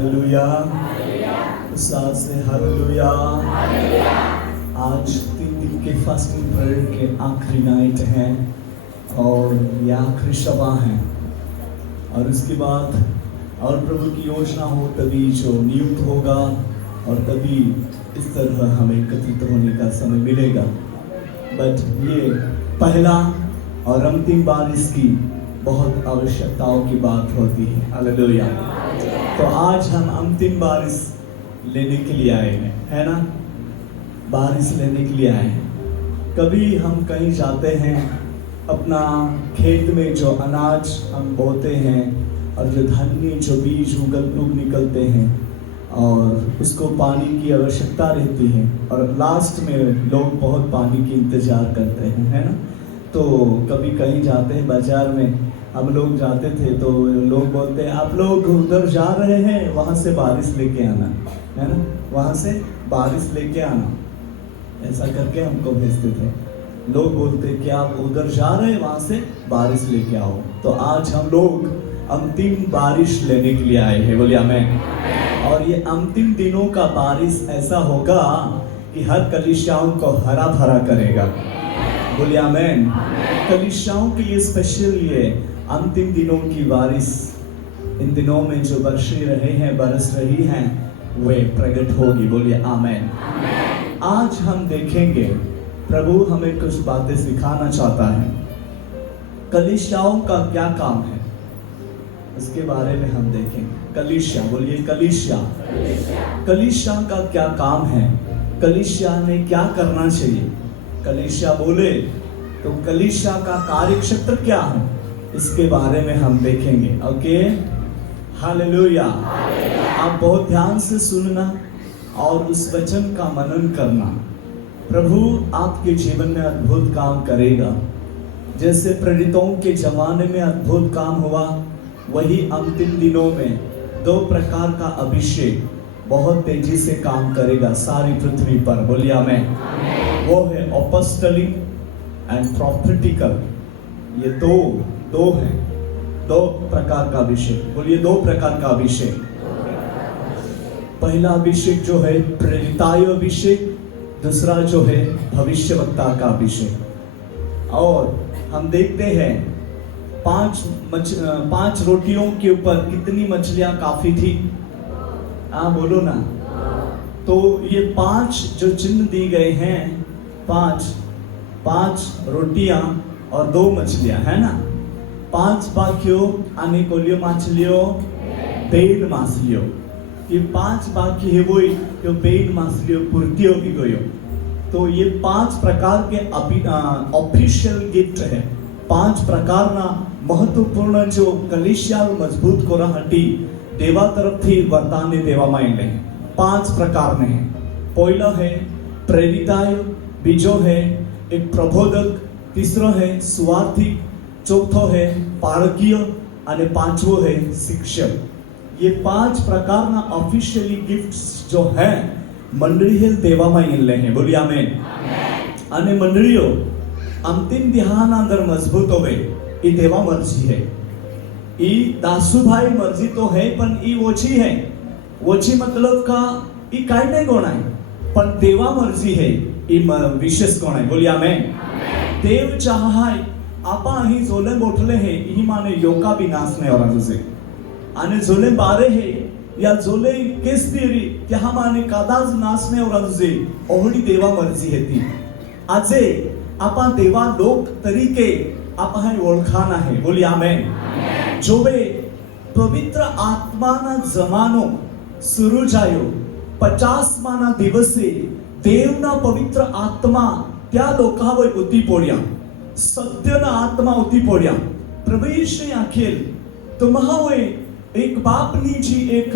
Hallelujah. साथ से hallelujah. आज 3 दिन के फास्टिंग प्रेयर के आखिरी नाइट है और ये आखिरी शबा है और उसके बाद और प्रभु की योजना हो तभी जो नियुक्त होगा और तभी इस तरह हमें एकत्रित होने का समय मिलेगा। बट ये पहला और अंतिम बार इसकी बहुत आवश्यकताओं की बात होती है। हालेलुया। तो आज हम अंतिम बारिश लेने के लिए आए हैं, है ना? बारिश लेने के लिए आए हैं। कभी हम कहीं जाते हैं, अपना खेत में जो अनाज हम बोते हैं और जो धान्य जो बीज उग निकलते हैं और उसको पानी की आवश्यकता रहती है और लास्ट में लोग बहुत पानी की इंतज़ार करते हैं, है ना? तो कभी कहीं जाते हैं बाजार में, हम लोग जाते थे तो लोग बोलते हैं आप लोग उधर जा रहे हैं, वहाँ से बारिश लेके आना, है ना? वहाँ से बारिश लेके आना, ऐसा करके हमको भेजते थे। लोग बोलते कि आप उधर जा रहे हैं, वहाँ से बारिश लेके आओ। तो आज हम लोग अंतिम बारिश लेने के लिए आए हैं, बोलिए आमीन। और ये अंतिम दिनों का बारिश ऐसा होगा कि हर कलीसियाओं को हरा भरा करेगा, बोलिए आमीन। कलीसियाओं के लिए स्पेशल ये अंतिम दिनों की बारिश इन दिनों में जो बरस रही हैं वे प्रकट होगी, बोलिए आमीन। आज हम देखेंगे प्रभु हमें कुछ बातें सिखाना चाहता है। कलीसियाओं का क्या काम है उसके बारे में हम देखेंगे। कलीसिया, बोलिए कलीसिया। कलीसिया का क्या काम है, कलीसिया में क्या करना चाहिए। कलीसिया बोले तो कलीसिया का कार्यक्षेत्र क्या है, इसके बारे में हम देखेंगे। Okay, hallelujah. आप बहुत ध्यान से सुनना और उस वचन का मनन करना। प्रभु आपके जीवन में अद्भुत काम करेगा। जैसे प्रेरितों के जमाने में अद्भुत काम हुआ, वही अंतिम दिनों में 2 प्रकार का अभिषेक बहुत तेजी से काम करेगा सारी पृथ्वी पर, बोलिए आमीन। वो है अपोस्टलिक एंड प्रॉफिटिकल। ये दो हैं, 2 प्रकार का अभिषेक, बोलिए 2 प्रकार का अभिषेक। पहला अभिषेक जो है प्रेरिताय अभिषेक, दूसरा जो है भविष्यवक्ता का अभिषेक। और हम देखते हैं 5 रोटियों के ऊपर कितनी मछलियां काफी थी? बोलो ना। तो ये 5 जो चिन्ह दी गए हैं, 5 रोटियां और 2 मछलियां, है ना? 5 बाकियों आने कोलियो मछलियों, पेड़ मछलियों। ये 5 बाकी है वही जो पेड़ मछलियों पूर्ति होगी गयो। तो ये 5 प्रकार के ऑफिशियल गिफ्ट है। 5 प्रकार ना महत्वपूर्ण जो कलीसिया मजबूत को रहती देवा तरफ थी वरदान देवा माइंड है। 5 प्रकार ने है। पहला है प्रेरिताय, बीजो है एक प्रबोधक, तीसरो है सुवार्थिक, चौथो है पारकीय और 5वो है शिक्षक। ये 5 प्रकार ना ऑफिशियली गिफ्ट्स जो है मंडली है देवा माइंड है, बोलिए आमीन। અને મંડળીઓ અંતિમ ધ્યાન અંદર મજબૂત હોવે એ દેવા મરજી है। ई दासूभाई मर्जी तो है पण ई ओछी है। ओछी मतलब का ई काय नाही कोण आहे, पण देवा मर्जी है ई विशेष कोण आहे, बोलिए आमीन। देव चाहाय आपा ही जोले बोठले है ही माने योका भी नाश नाही होणार तुझे आणि जोले बारे है या जोले केस दिरी त्या माने कदाच नाश नाही होणार तुझे, ओहडी देवा मर्जी है ती। आजे आपा देवा लोक तरीके आपा है ओळखाना है, बोलिए आमीन। जो वे पवित्र आत्माना जमानो सुरू जायो 50 माना दिवसे देवना पवित्र आत्मा त्या लोकावर उती पोड्या, सत्यना आत्मा उती पोड्या। प्रभु यीशु आखेल तो महावे एक बापनी जी एक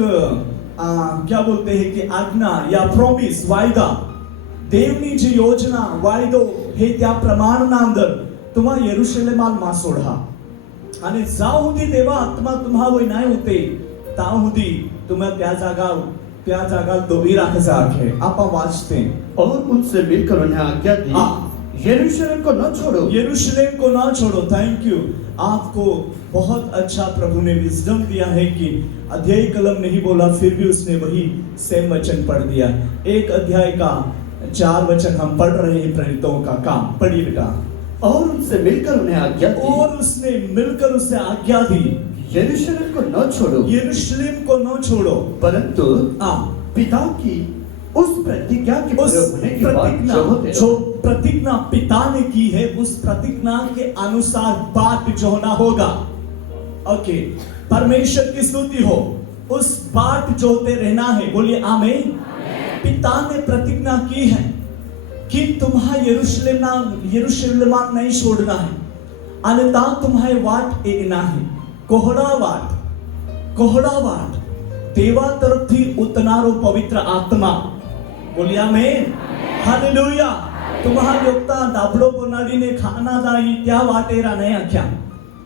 क्या बोलते हैं कि आज्ञा या प्रॉमिस वायदा, देवनी जी योजना वायदो हे त्या प्रमाणना अंदर तुम्हा यरूशलेमाल मा सोडा आणि जाऊदी देवा आत्मा तुम्हा वय नाही होते ताहुदी तुम्हा त्या जागा दोबी राखायचा आहे। आपण वाचते और उनसे मिलकर उन्हें आज्ञा दी यरूशलेम को न छोड़ो। यरूशलेम को ना छोड़ो। Thank you. आपको बहुत अच्छा प्रभु ने विजडम दिया है कि अध्याय कलम नहीं बोला, फिर भी उसने वही सेम वचन पढ़ दिया। एक अध्याय का 4 वचन हम पढ़ रहे हैं प्रेरितों का काम। पढ़िए बेटा। और उनसे मिलकर उन्हें आज्ञा दी, और उसने मिलकर उसे आज्ञा दी, यरूशलेम को न छोड़ो, यरूशलेम को न छोड़ो, परंतु पिता की उस प्रतिज्ञा के उस पूरे होने के बाद जो प्रतिज्ञा पिता ने की है, उस प्रतिज्ञा के अनुसार बात जो होना होगा। ओके, परमेश्वर की स्तुति हो। उस बात जो होते रहना है। बोलिए आमीन। पिता ने प्रतिज्ञा की है कि तुम्हारा यरूशलेम नहीं छोड़ना है, अन्यथा तुम्हारे वाट एना है कोहड़ा वाट देवा तरफથી ઉતનારો પવિત્ર આત્મા। બોલિए આમેન। હાલેલુયા। तुम्हारा योगता दाबड़ो बनाडीने खाना दाई त्या वाटेरा नहीं आख्या।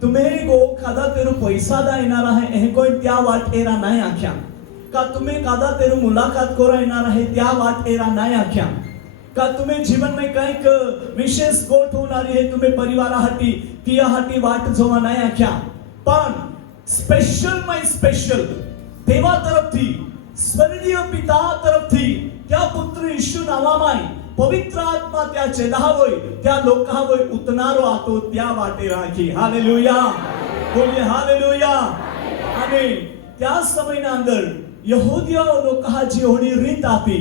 तुम्हें गो कादा तेरू पैसा दा येणार आहे हे कोई त्या वाटेरा नहीं आख्या। का तुम्हें कादा तेरू मुलाकात कोरा येणार आहे त्या वाटेरा नहीं आख्या। का तुम्हें जीवन में કંઈક વિશેષ ગોઠ હોનારી है तुम्हें परिवाराहाटी तियाहाटी वाट જોવા नहीं आख्या। पण स्पेशल देवा तरफથી સ્વર્ગીય પિતા तरफથી त्या पुत्र यीशु नावामाय पवित्र आत्मा त्या चेदावोय त्या लोकावोय उतनारो आतो त्या वाटे राखी। हालेलुया। बोलिए हालेलुया। અને त्या સમયના અંદર यहूदिया लोका जी ओढी રીત આપી,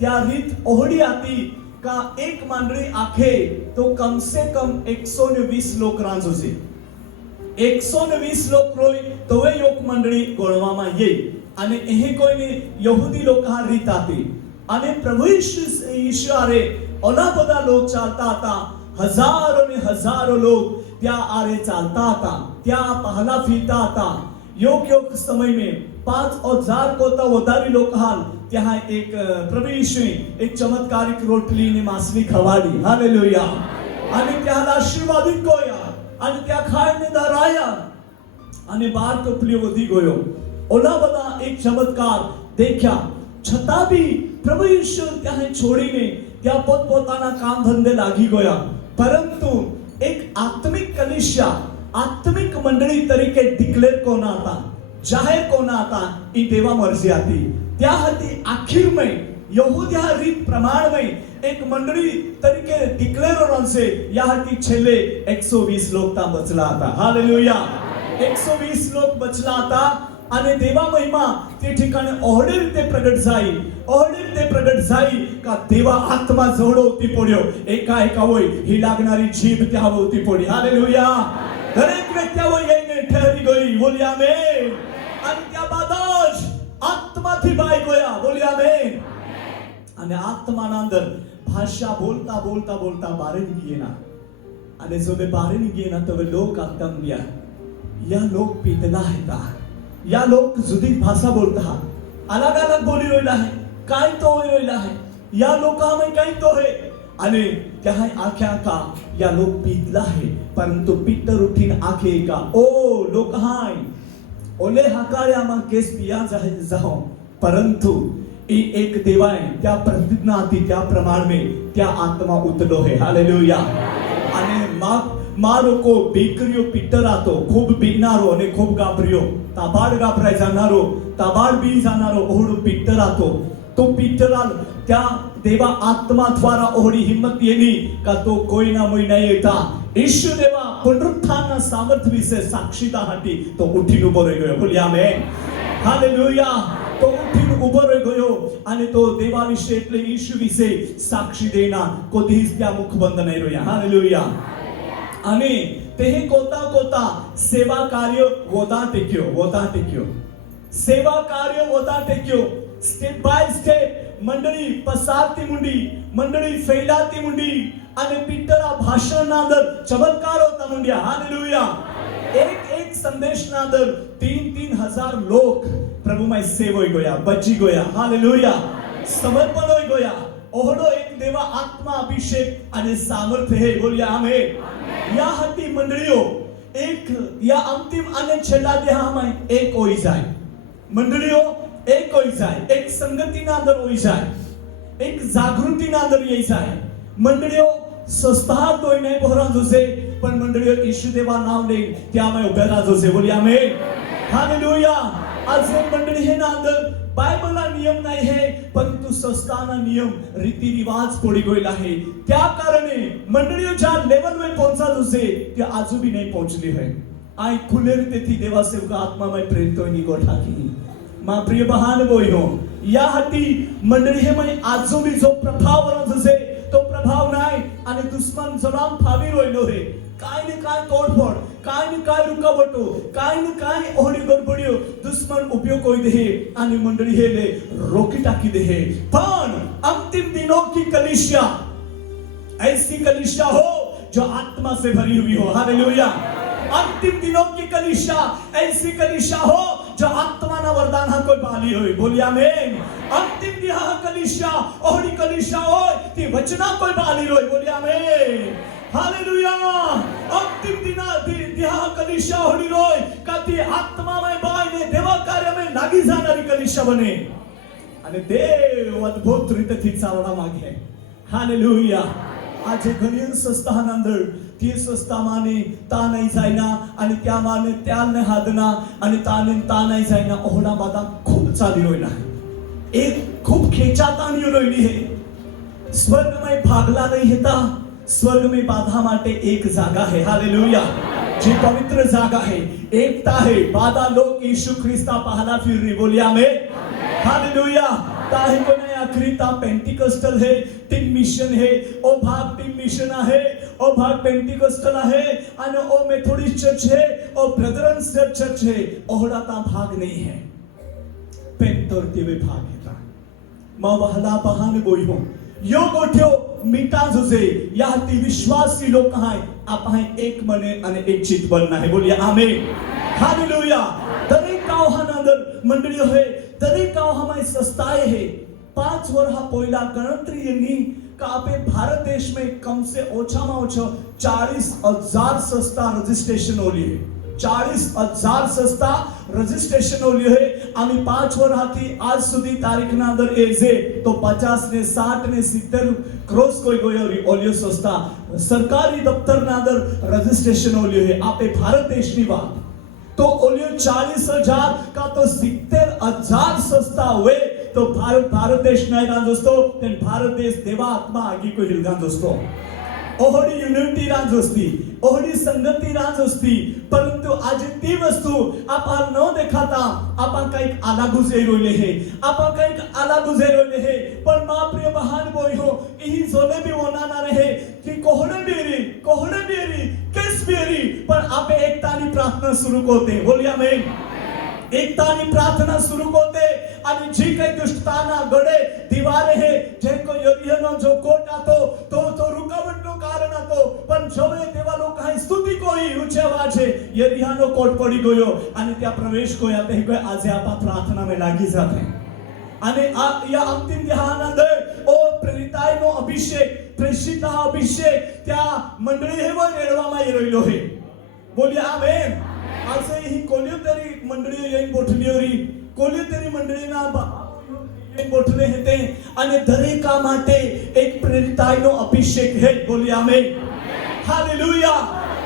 त्या રીત ओढी आती का एक मंडळी आखे तो कम से कम 120 लोक रांजोचे। 120 लोक रोय तो एक मंडळी गोळवामा येई અને એ કોઈને યહૂદી લોકો આ રીત આપી। અને પ્રભુ ઈશુ આરે ઓના બધા લોક ચાલતા હતા, હજારો ને હજારો લોક ત્યાં આરે ચાલતા હતા, ત્યાં પહલા ફીરતા હતા। योग समय में 5000 कोता વધારે लोक हाल ત્યાં એક પ્રભુ ઈશુએ એક ચમત્કારિક રોટલી ને માછલી ખવાડી। હાલેલુયા। અને ત્યાં આશીર્વાદિત કોયા અને ત્યાં ખાઈને ધરાયા અને બાર ટોપલીઓ વધી ગયો। ओला बदा एक चमत्कार देखा, छता भी प्रभु यीशु त्या छोड़ीने त्या पोतपोताना काम धंधे लागी गया। परंतु एक आत्मिक कलिशा, आत्मिक मंडळी तरीके डिक्लेअर कोण आता, जाहीर कोण आता ई देवा मर्जी आती। त्या हाती आखिर में यहूदिया रीत प्रमाण में एक मंडळी तरीके डिक्लेअर होण्याचे या हाती छेले 120 लोक ता बचला आता। हालेलुया। 120 लोक बचला आता અને દેવા મહિમા તે ઠેકાણે ઓહડે રીતે પ્રગટ જાય का देवा आत्मा जवळवती पड्यो। एका होय ही लागणारी जीभ त्या होती पडी। हालेलुया। दरेक व्यक्ती होय येईने ठहरी गई। बोली आमेन। आणि त्या बादच आत्माથી બાય ગોયા। બોલી આમેન। અને આત્માના અંદર ભાષા બોલતા બારે ગયેના અને જો બે બારે ગયેના તો લોક આત્મ ગયા या लोक पीतला હતા, या लोक जुदी भाषा बोलता है, अलग अलग बोली रोयला है, काय तो होई रोयला है, या लोकांमध्ये काय तो है आणि त्या आख्या का या लोक पीतला है, परंतु पित्तर उठीन आखे का ओ लोक हाय ओले हकार्या मा केस पिया जाहो। परंतु ई एक देवाय त्या प्रतिज्ञा आती त्या प्रमाण में त्या आत्मा उतलो है। हालेलुया। आणि मारो को बेकरियो पित्तर आतो खूब बिगनारो અને खूब ગાભર્યો તાબાડ ગાભરાઈ જાનારો તાબાડ બી જાનારો ઓહડું पित्तर आतो। तो पित्तराल त्या देवा आत्मा द्वारा ओहडी हिम्मत येनी का तो कोई ना मोई नाही येता। ईशु देवा पुनरुत्थानना सामर्थ्य विશે साक्षीता हाटी तो उठीन उभो રહી ગયો। બોલી આમેન। हालेलुया। तो उठीन उभो રહી ગયો અને તો દેવા વિશે એટલે ઈશુ વિશે સાક્ષી દેના કોધીજ त्या मुखबंद नाही રહ્યા। हालेलुया। અને તે કોતા સેવા કાર્ય વોતા ટેક્યો સેવા કાર્ય વોતા ટેક્યો। स्टेप बाय स्टेप मंडळी पसारती मुंडी, मंडळी फैलाती मुंडी અને પિત્તરા ભાષણના અંદર ચમત્કાર હોતા મુંડિયા। હાલેલુયા। એક સંદેશના અંદર 3,000 લોક પ્રભુમાં સેવ હોઈ ગયા, બચી ગયા। હાલેલુયા। સમર્પણ હોઈ ગયા। ઓહડો એક દેવા આત્મા અભિષેક અને સામર્થ્ય હે। બોલિયા આમેન। या हती मंडळीओ एक या अंतिम અને છેલ્લા દેહામાં એક હોઈ જાય। મંડળીઓ એક હોઈ જાય, એક સંગતિના અંદર હોઈ જાય, એક જાગૃતિના અંદર હોઈ જાય। મંડળીઓ संस्था तो नाही बोहरा जोसे पण मंडळी येशू देवा नाव ले त्यामुळे उभे राहा जोसे बोली आमेन हालेलुया आज मंडळी हे नांद बायबलला नियम नाही है परंतु संस्थाना नियम रीति रिवाज पड़ी गईल आहे त्या कारणे मंडळी ज्या लेवल में पहुंचा जोसे ते आजू भी नहीं पहुंचली है आई खुले रीते थी देवा सेवक आत्मा में प्रेरित होनी गोठा की मा प्रिय बहान बोई हो या हटी मंडळी हे मैं आजू भी जो प्रभाव जोसे तो प्रभाव नाही आणि दुश्मन जलाम फावी रोयलो है काय ने काय तोडफोड काय ने काय रुकावटो काय ने काय ओहडी गडबडियो दुश्मन उपयोग होई दे आणि मंडळी हेले रोकी टाकी दे पण अंतिम दिनों की कलीसिया ऐसी कलीसिया हो जो आत्मा से भरी हुई हो हालेलुया अंतिम दिनों की कलीसिया ऐसी कलीसिया हो जो आत्मा ना वरदान हा कोई बाली होई बोली आमेन अंतिम दिहा कलीसिया ओहडी कलीसिया हो ती वचना कोई बाली होई बोली आमेन हालेलुया अंतिम दिहा कलीसिया होडी रोय का ती आत्मामय बायने देवा कार्यामय लागी जाणारी कलीसिया बने आणि देव अद्भुत रीतीने चालना मागे हालेलुया आज घणी संस्थानांदर ती संस्था माने ता नाही जायना आणि त्या माने त्या न हादना आणि ताने ता नाही जायना ओहडा बादा खूप चाली रोयला एक खूप खेचात आणि रोयली है स्वर्गमय भागला नाही हेता स्वर्ग में बाधा माटे एक जागा है हालेलुया जी पवित्र जागा है एकता है बाधा लोग यीशु ख्रिस्ता पहला फिर रही बोली आमेन हालेलुया ताही को नया आखरीता पेंटिकॉस्टल है टीम मिशन है ओ भाग टीम मिशन है ओ भाग पेंटिकॉस्टल है आणि ओ मेथोडिस्ट चर्च है ओ ब्रदरन्स चर्च है ओहडा ता भाग नहीं है पेंतोरती वे भाग है मा वहला पहाने बोई हो यो गोठ्यो मीठा जुजे या ती विश्वासी लोक आहे आपण एक मने आणि एक चित बनना है बोलिए आमेन हालेलुया दरेक गाव हा नंदर मंडळी होय दरेक गाव हमारी संस्थाएं है 5 वर्ष हा पहिला गणतरी यांनी का आपे भारत देश में कम से ओछा में ओछो 40,000 संस्था रजिस्ट्रेशन होली है 40,000 संस्था रजिस्ट्रेशन होली है आम्ही 5 वर्ष हाती आज सुधी तारीख ना अंदर एजे तो 50 ने 60 ने 70 क्रॉस कोई गोयोरी ओलियो संस्था सरकारी दफ्तर ना अंदर रजिस्ट्रेशन होली है आपे भारत देश की बात तो ओलियो 40,000 का तो 70,000 संस्था हुए तो भारत देश नहीं ना दोस्तों तेन भारत देश देवा आत्मा आगे को हिलगा दोस्तों ओहडी युनिटी राज असती ओहडी संगती राज असती परंतु आज ती वस्तू आपण न देखाता आपण काही आला गुजे रोले है आपण काही आला गुजे रोले है पण मा प्रिय बहान बोय हो ही जोले भी होना ना रहे कि कोहड़े बेरी किस बेरी पर आपे एकतानी प्रार्थना सुरू होते बोलिया मैं एकतानी प्रार्थना सुरू होते आणि जी काही दुष्टताना गडे दिवारे है जेको यरिहनो जो कोट आतो तो रुकावटनो कारण आतो पण जवे तेवा लोक आहे स्तुती कोई ऊंचे आवाजे यरिहनो कोट पडी गयो आणि त्या प्रवेश कोया ते कोई आज आपा प्रार्थना में लागी जाते आणि या अंतिम ध्यानानंद ओ प्रेरितायनो अभिषेक प्रेषिता अभिषेक त्या मंडळी हे व नेडवामा येरोइलो है बोलिए आमेन आज ही कोलियो तरी मंडळी येईन बोठलीवरी कोलियो तरी मंडळी ना येईन बोठले हेते आणि दरेका माटे एक प्रेरितायनो अभिषेक है बोलिए आमेन हालेलुया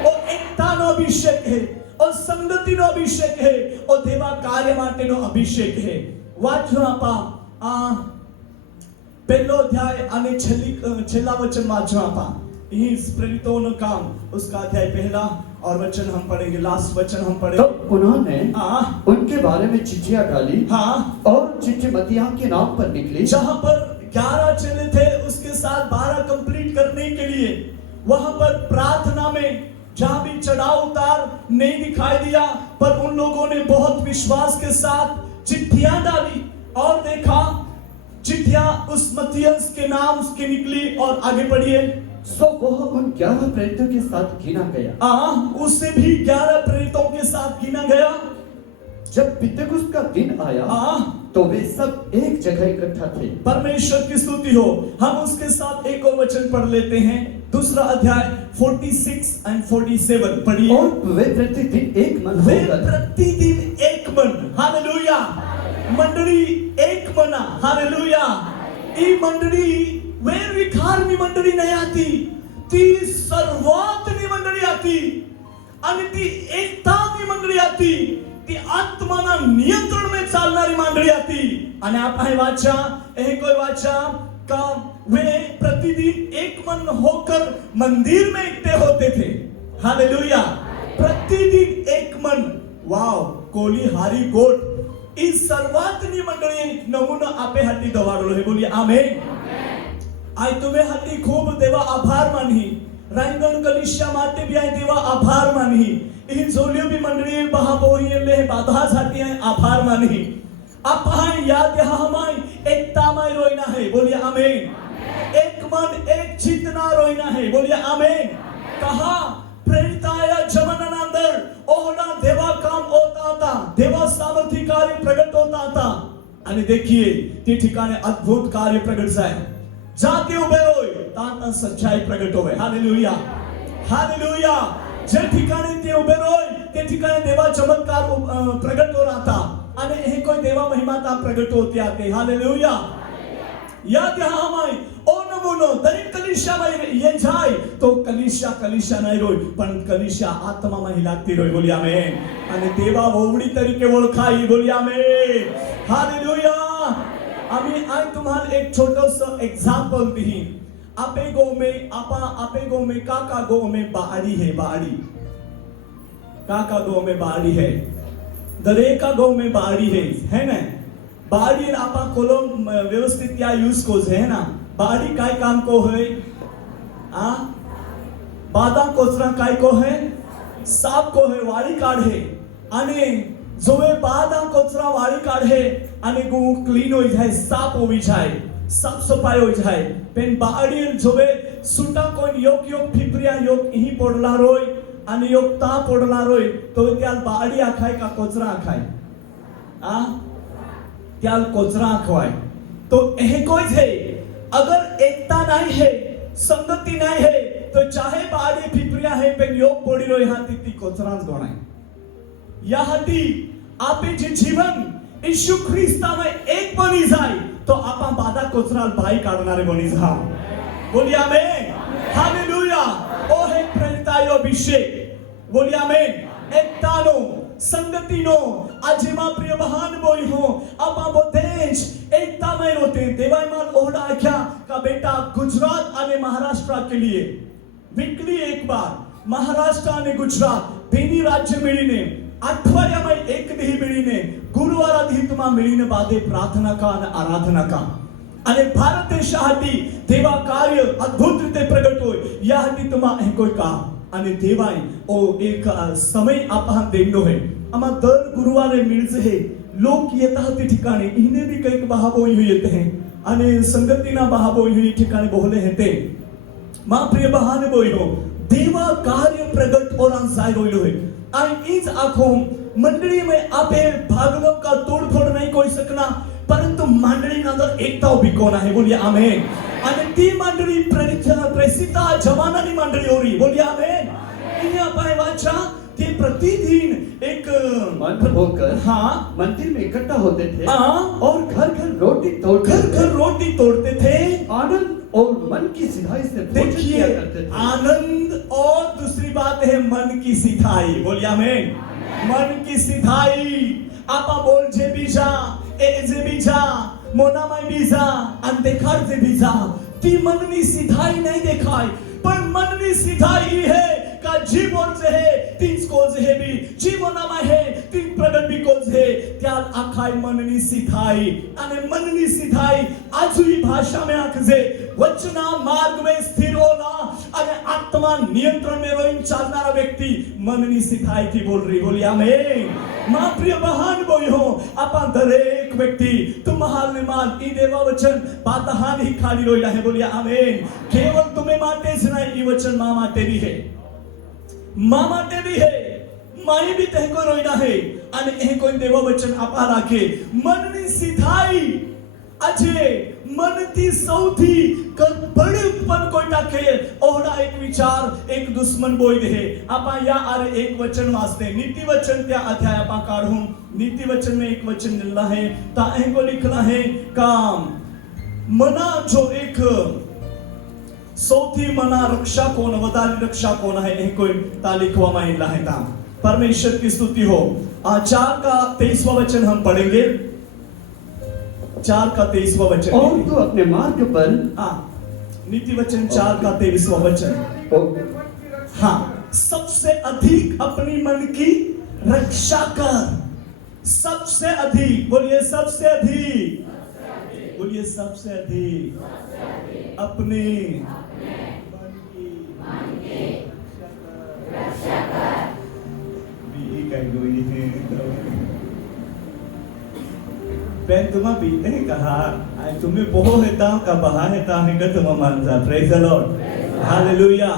ओ एकतानो अभिषेक है ओ संगतीनो अभिषेक है ओ देवा कार्य माटेनो अभिषेक है वाचो आपा पहलो अध्याय आणि छेल्ला वचन वाचो आपा ही प्रेरितों काम उसका अध्याय पहला और वचन हम पढ़ेंगे लास्ट वचन हम पढ़ेंगे तो उन्होंने उनके बारे में चिट्ठियां डाली और चिट्ठी मत्तियाह के नाम पर निकली जहां पर 11 चेले थे उसके साथ 12 कंप्लीट करने के लिए वहां पर प्रार्थना में जहां भी चढ़ाव उतार नहीं दिखाई दिया पर उन लोगों ने बहुत विश्वास के साथ चिट्ठियां डाली और देखा चिट्ठियां उस मत्तियस के नाम की निकली और आगे बढ़िए सो वह उन 11 प्रेरितों के साथ गिना गया उससे भी 11 प्रेरितों के साथ गिना गया जब पिंतेकुस्त का दिन आया तो वे सब एक जगह इकट्ठा थे परमेश्वर की स्तुति हो हम उसके साथ एक और वचन पढ़ लेते हैं दूसरा अध्याय 46 and 47 पढ़िए और वे प्रतिदिन एक मन हालेलुया मंडळी एक मना हालेलुया ई मंडळी वेर विखार मी मंडळी नाही आती ती सर्वातनी मंडळी आती आणि ती एकतानी मंडळी आती, ती आत्माना नियंत्रण में चालणारी मंडळी आती. आणि आपण वाचा कोई वाचा का वे प्रतिदिन एक मन होकर मंदिर में इकट्ठे होते थे. हालेलुया. प्रतिदिन एक मन. वाव. कोली हारी गोट ई सर्वातनी मंडळी नमुना आपे हाती दवाडलो हे. बोलिए आमेन. आई तुम्हें हाती खूब देवा आभार मानी. रायगण कलिशा माटे भी आई देवा आभार मानी. इन जोलियो भी मंडळी बहाबोहिले बाधासाठी आहे आभार मानी. आपण याद यहा हमाय एकता में रोइना है. बोलिए आमेन. एक मन एक चितना रोइना है. बोलिए आमेन. कहा प्रेरिताया जमानानंतर ओहला देवा काम होता था, देवा सामर्थ्य कार्य प्रकट होता था. आणि देखिए ते ठिकाणी अद्भुत कार्य प्रकट झाले. जाते उभे होय ताता सच्चाई प्रकट होवे. हालेलुया. हालेलुया. जे ठिकाणी ते उभे होय ते ठिकाणी देवा चमत्कार प्रकट हो रहा था. आणि हे कोई देवा महिमाता प्रकट होती आते. हालेलुया. याद यहाँ हमाय ओ नमुनो दरेक कलिशा में ये जाए तो कलिशा नाही रोय पण कलिशा आत्मा में लागती रोय. बोलिए आमेन. आणि देवा ओवडी तरीके ओळखाई. बोलिए आमेन. हालेलुया. आम्ही आज तुम्हाला एक छोटस एग्जांपल दी. आपे गो में काका गो में बाड़ी है. बाड़ी काका गो में बाड़ी है. दरेका गो में बाड़ी है ना. बाड़ी आपा कोलम व्यवस्थित या यूज को है ना. बाड़ी काय काम को है. बादा कोचरा काय को है. साप को है वाड़ी काढे. आणि जोवे बादा कोचरा वाड़ी काढे आणि गो क्लीन हो जाए, साफ हो जाए, साफ सफाई हो जाए. पेन बाड़ी जोवे सुटा कोण योग फिपरिया योग ही पडला रोय आणि योग ता पडला रोय तो त्याल बाड़ी आखाय का कोचरा आखाय. त्याल कोचरा आखवाय. तो यह कोई है. अगर एकता नहीं है, संगति नहीं है, तो चाहे बाड़ी फिपरिया है पेन योग पड़ी रोय हाती ती कोचराच गणाय. या हाती आपे जे जीवन यीशु ख्रिस्ता में एक बनी जाए तो आपण बाधा कोचराल बाई काढणारे बनी जाओ. बोलिए आमेन. हालेलुया. ओ हे प्रेरितायो अभिषेक. बोलिए आमेन. एकतानो संगतीनो आजिमा प्रिय बहान बोई हो आपा वो देश एकता में रोते. देवाय माल ओढा क्या का बेटा गुजरात आणि महाराष्ट्र के लिए वीकली एक बार महाराष्ट्र आणि गुजरात दोन्ही राज्य मिळीने आठवड्यामध्ये एक दिही मिळीने गुरुवारा दिही तुम्हा मिळीने बादे प्रार्थना का आणि आराधना का. आणि भारत देशासाठी देवा कार्य अद्भुत रीते प्रगट होय यासाठी तुम्हा हे कोई का. आणि देवाय ओ एक समय आपण देणो है. आम्हा दर गुरुवारे मिळजे है लोक येतात ते ठिकाणी इने भी काही बहाबोई हुई येते हैं आणि संगतीना बहाबोई हुई ठिकाणी बोले हेते. मा प्रिय बहाने बोई हो देवा कार्य प्रगट और जाय रोइलो है. आणि इज आखों मंडली में आपे भागलों का तोड़फोड़ नहीं कोई सकना परंतु मंडली नंतर एकता उभी कोण आहे. बोलिए आमेन. आणि ती मंडळी प्रसिद्ध जवानानी मंडळी होरी. बोलिए आमेन. इन्हें पाए वाचा ते प्रतिदिन एक मन होकर मंदिर में इकट्ठा होते थे और घर घर रोटी तोड़ते थे. आनंद और मन की सिधाई से भोजन किया करते थे. आनंद और दूसरी बात है मन की सिधाई. बोलिए आमेन. मन की सिधाई. आपा बोल जे बीजा ए जे बीजा मोना माय बीजा आणि देखार जे बीजा ती मननी सिधाई नहीं देखाय पण मननी सिधाई है का जीवन जे है तीच को जे भी जीवनामा है तीन प्रगट भी को जे त्याल आखाय मननी सिधाई. आणि मननी सिधाई आजुई भाषा में आखजे वचना मार्ग में स्थिर होला आणि आत्मा नियंत्रण में रोइन चालणारा व्यक्ती मननी सिधाई की बोल रही. बोलिए आमेन. मा प्रिय बहान बोई हो आपण दरेक व्यक्ती तुम्हाल निमान ई देवा वचन पातहान ही खाली रोइला है. बोलिए आमेन. केवल तुम्हें माटेच नाही ई वचन मा माटे भी है. मा माटे भी है. माई भी तहको रोइना है. आणि हे कोई देवा वचन आपा राखे मननी सिधाई अजे मनती सौथी बड़पण कोई टाके ओहडा एक विचार एक दुश्मन बोई दे. आपा या आरे एक वचन वाचते नीति वचन त्या अध्याय आपा काढून नीति वचन में एक वचन मिलना है ताहे को लिखना है काम मना जो एक સૌથી મના રક્ષા કોણ વધારે રક્ષા કોણ है नहीं कोई तालिखवा में लाहेता परमेश्वर की स्तुति हो। 4 का 23वां वचन हम पढ़ेंगे। 4 का 23वां वचन। और तू अपने मार्ग पर नीति वचन 4 का 23वां वचन। हाँ, सबसे अधिक अपनी मन की रक्षा कर। सबसे अधिक बोलिए, सबसे अधिक बोलिए, सबसे अधिक अपने मन की रक्षा कर। Ben तुम्हें बीते हैं कहा, तुम्हें बहु हेता का बहा हेता है का तुम्हें मानता। Praise the Lord, Hallelujah।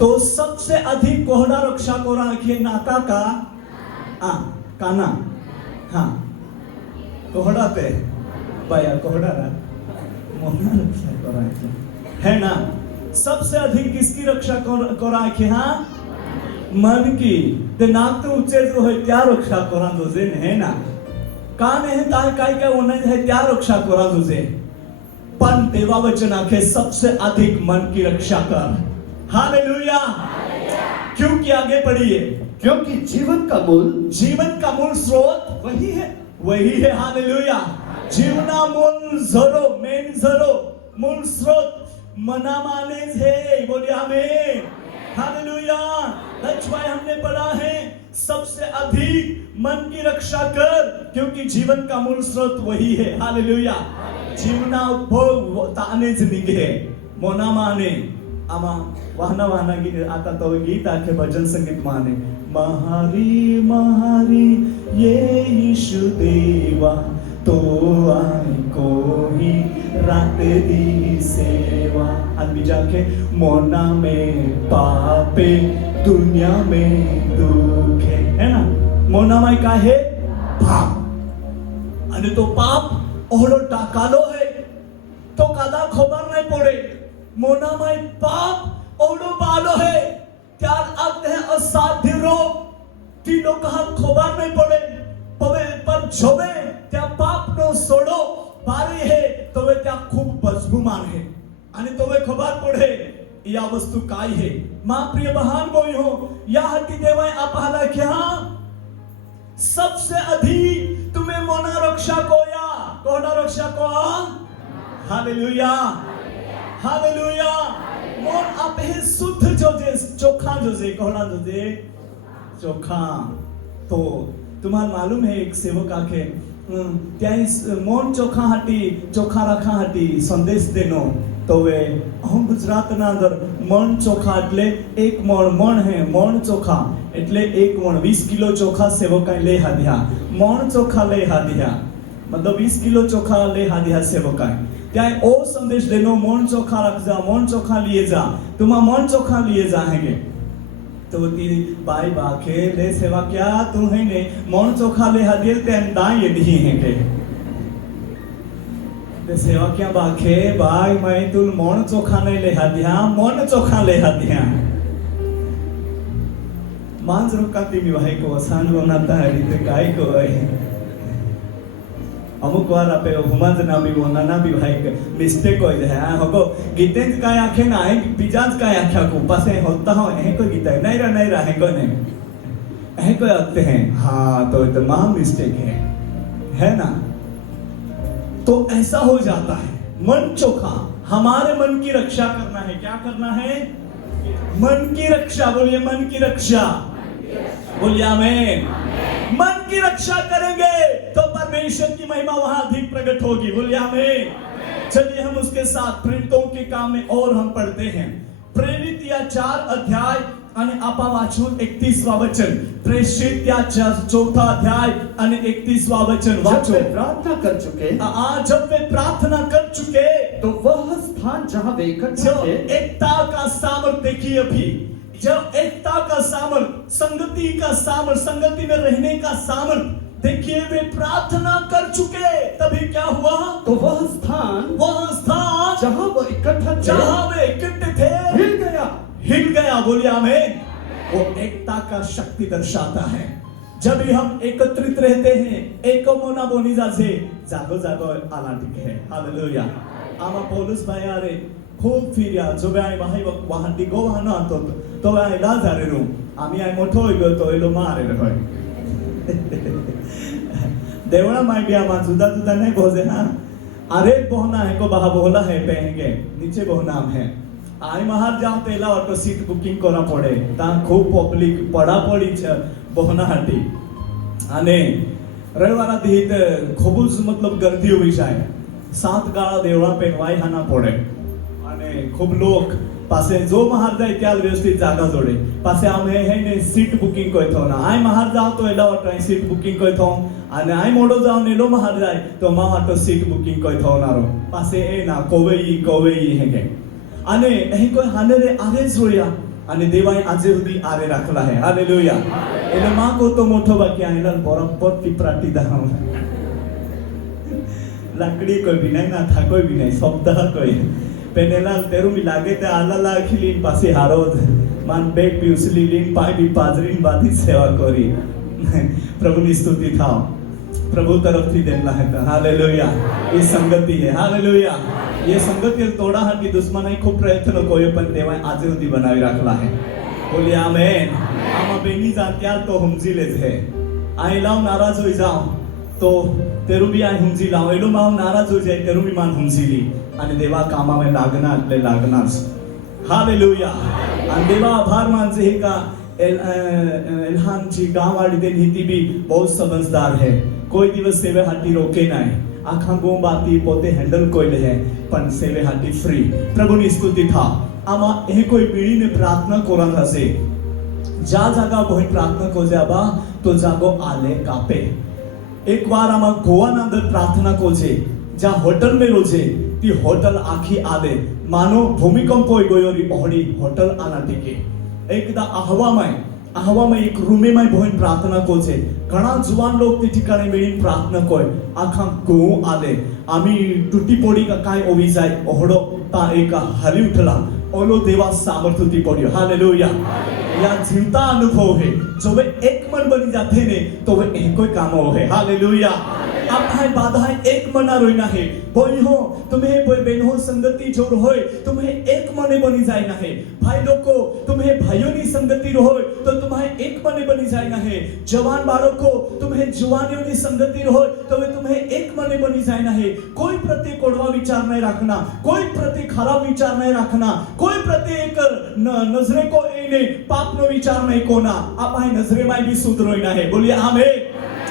तो सबसे अधिक कोहड़ा रक्षा को रखिए नाका का काना। हाँ, कोहड़ा पे पाया कोहड़ा रहा मोहना रक्षा को रखिए, है ना। सबसे अधिक किसकी रक्षा को रखिए? हाँ, मन की। ते नाक तो उच्चे जो है त्या रक्षा कोरा तुझे, है ना। कान है ताय काय काय होना है त्या रक्षा कोरा तुझे। पण देवा वचन आखे सबसे अधिक मन की रक्षा कर। हालेलुया। क्योंकि आगे पढ़िए, क्योंकि जीवन का मूल स्रोत वही है। हालेलुया। जीवना मूल जरो मेन जरो मूल स्रोत मना माने है। बोलिए आमीन। हालेलुया। That's why हमने पढ़ा है सबसे अधिक मन की रक्षा कर, क्योंकि जीवन का मूल स्रोत वही है। हालेलुया। जीवना उद्भव ताने निगे मोना माने आमा वाहना आता तो गीत आके भजन संगीत माने महारी महारी ये यीशु देवा तो आई को ही रात दी सेवा। आदमी जाके मोना में पापे दुनिया में दुख है ना। मोना में का है पाप, आणि तो पाप ओहलो टाकालो है तो कदा खबर नहीं पड़े। मोना में पाप ओहलो बालो है त्यार आते हैं असाध्य रोग ती लोग खबर नहीं पड़े पर जोवे त्या पाप नो सोडो बारी है तो वे त्या खूप बजबुमार है आणि तो वे खबर पडे या वस्तू काय है। मा प्रिय बहान बोई हो या हटी देवाय आपहाला क्या सबसे अधिक तुम्हें मोना रक्षा कोया कोना रक्षा को। Hallelujah, hallelujah. मोन आप हे शुद्ध जो जे चोखा जो जे कोना जो जे चोखा। तो तुम्हारा मालूम है एक सेवक आके मोन चोखा रखा हाटी संदेश देनो तो वे हम गुजरात ना अंदर मन चोखा એટલે એક મણ है મણ चोखा એટલે એક મણ 20 કિલો ચોખા સેવકાએ ले हादिया। મણ चोखा ले हादिया मतलब 20 किलो चोखा ले हादिया सेवकाए। त्या ओ संदेश देनो मण चोखा रख जा, मण चोखा लिए जा, तुम मण चोखा लिए जाएंगे। तो ती बाई बाखे ले सेवा क्या तू है ने मौन चोखा ले हदियल ते अंदाई नहीं है के ते सेवा क्या बाखे बाई मैं तू मौन चोखा नहीं ले हदिया मौन चोखा ले हदिया। मांज रुकाती मी भाई को आसान बनाता है रीते काय को है अमुक वार आपे हुमाज ना भी बोना ना भी भाई मिस्टेक हो जाए। हाँ होगो गीतेंज काय आखे ना है बिजाज काय आखे को पासे होता हो है कोई गीता नहीं रहा है को नहीं है कोई आते हैं। हाँ तो महा मिस्टेक है ना। तो ऐसा हो जाता है। मन चोखा हमारे मन की रक्षा करना है। क्या करना है? मन की रक्षा। बोलिए मन की रक्षा, बोलिए आमीन। मन की रक्षा करेंगे तो परमेश्वर की महिमा वहां अधिक प्रकट होगी। बोलिए आमीन। चलिए हम उसके साथ प्रेरितों के काम में और हम पढ़ते हैं। प्रेरित या 4 अध्याय અને આપા વાંચું 31વાं वचन। प्रेषित या 4था अध्याय અને 31वां वचन वाचो। प्रार्थना कर चुके जब वे प्रार्थना कर चुके तो वह स्थान जहां वे इकट्ठे थे एकता का सामर्थ देखिए। अभी जब एकता का सामर्थ, संगति का सामर्थ, संगति में रहने का सामर्थ देखिए वे प्रार्थना कर चुके तभी क्या हुआ? तो वह स्थान जहां वे इकट्ठे थे हिल गया। बोलिए आमीन। वो एकता का शक्ति दर्शाता है। जब भी हम एकत्रित रहते हैं एको मोना बोनी जासे जागो जागो आला टिके है। हालेलुया। आमा पौलुस भाई आरे खूप फिरया जो आय वाहाय वाहती गोवा ना तो आय लाजारे रूम आम्ही आय मोठो गयो तो मारे रहोय देवड़ा माय भी आमा जुदा जुदा नहीं बोझे हाँ अरे बोहना है को बहा बोला है पहनेंगे नीचे बोहना है आई महार जाओ तेला ऑटो सीट बुकिंग करा पड़े ता खूब पब्लिक पड़ा पड़ी बोहना हाटी आने रविवारा दीत खूबच मतलब गर्दी हुई जाए 7 गाळा देवळा पेनवाय हाना पड़े आने खूब लोग पासे जो महार जाए त्याल व्यवस्थित जागा जोड़े पासे आम है ने सीट बुकिंग कोई थो ना आय महार जाओ तो एला ऑटो सीट बुकिंग कोई थो आने आय मोडो जाओ नेलो महार जाए तो मा ऑटो सीट बुकिंग कोई थो नारो पासे ए ना कोवेई हेगे आने नहीं कोई हाने रे आरे जोया आने देवाय आजे हुदी आरे राखला है हालेलुया एले मा को तो मोठो बाकी आयला बरोबर पिपराटी दाम लाकड़ी कोई भी नहीं ना था कोई भी नहीं शब्द कोई पेनेला तेरू भी लागे ते आला खिलीन पासे हारोद मान बेग भी उसली लीन पाई भी पाजरीन बाधी सेवा करी प्रभु की स्तुति था प्रभु तरफ थी देना है हालेलुया ये संगति है हालेलुया ये संगति तोड़ा हटी दुश्मन खूब प्रयत्न कोई पण देवाय आजे हुदी बनावी राखला है बोलिए आमेन आमा बेनी जात्याल तो हमजिलेज है आई लाव नाराज हो जाओ तो तेरू भी आय हुंजी लाव एलो माव नाराज हो जाए तेरू भी मान हुंजीली आणि देवा कामा में लागना એટલે लागनाच हालेलुया आणि देवा आभार मानजे हे का एल्हान जी गांवाडी दे नीति भी बहुत समझदार है कोई दिवस सेवे हाटी रोके नाही आखा गो बाती पोते हैंडल कोइले है पण सेवे हाटी फ्री प्रभु ની स्तुति था आमा हे कोई पीढ़ी ने प्रार्थना कोरन हसे जा जागा बोही प्रार्थना को जाबा तो जागो आले कापे एक बार आमा गोवा नांदर प्रार्थना को जे जा होटल में रोजे ती होटल आखी आले मानो भूमिकंप होई गयोरी पहड़ी होटल आना टिके एकदा आहवा में एक रूमे में बोहीन प्रार्थना को जे घणा जुवान लोग ते ठिकाणे मिळीन प्रार्थना कोय आखा गो आले आम्ही टुटी पोडी का काय ओवी जाय ओहडो ता एक हली उठला ओलो देवा सामर्थ्य ती पड्यो हालेलुया या जीवता अनुभव है जो वे एक मन बनी जाते ने तो वे एक कोई काम हो है हालेलुया आप है बाधाएं एक मना रोइना है बोई हो तुम्हें बोई बहन हो संगति जोर होय तुम्हें एक मने बनी जाए ना है भाई लोगों तुम्हें भाइयों की संगति होय तो तुम्हें एक मने बनी जाए ना है जवान बालकों तुम्हें जुवानियों की संगति होय तो वे तुम्हें एक मने बनी जाए ना है कोई प्रति कोड़वा विचार नहीं रखना कोई प्रति खराब विचार नहीं रखना कोई प्रति एक नजरे को एने पाप नो विचार नहीं कोना आप है नजरे में भी सुधरोइना है बोलिए आमीन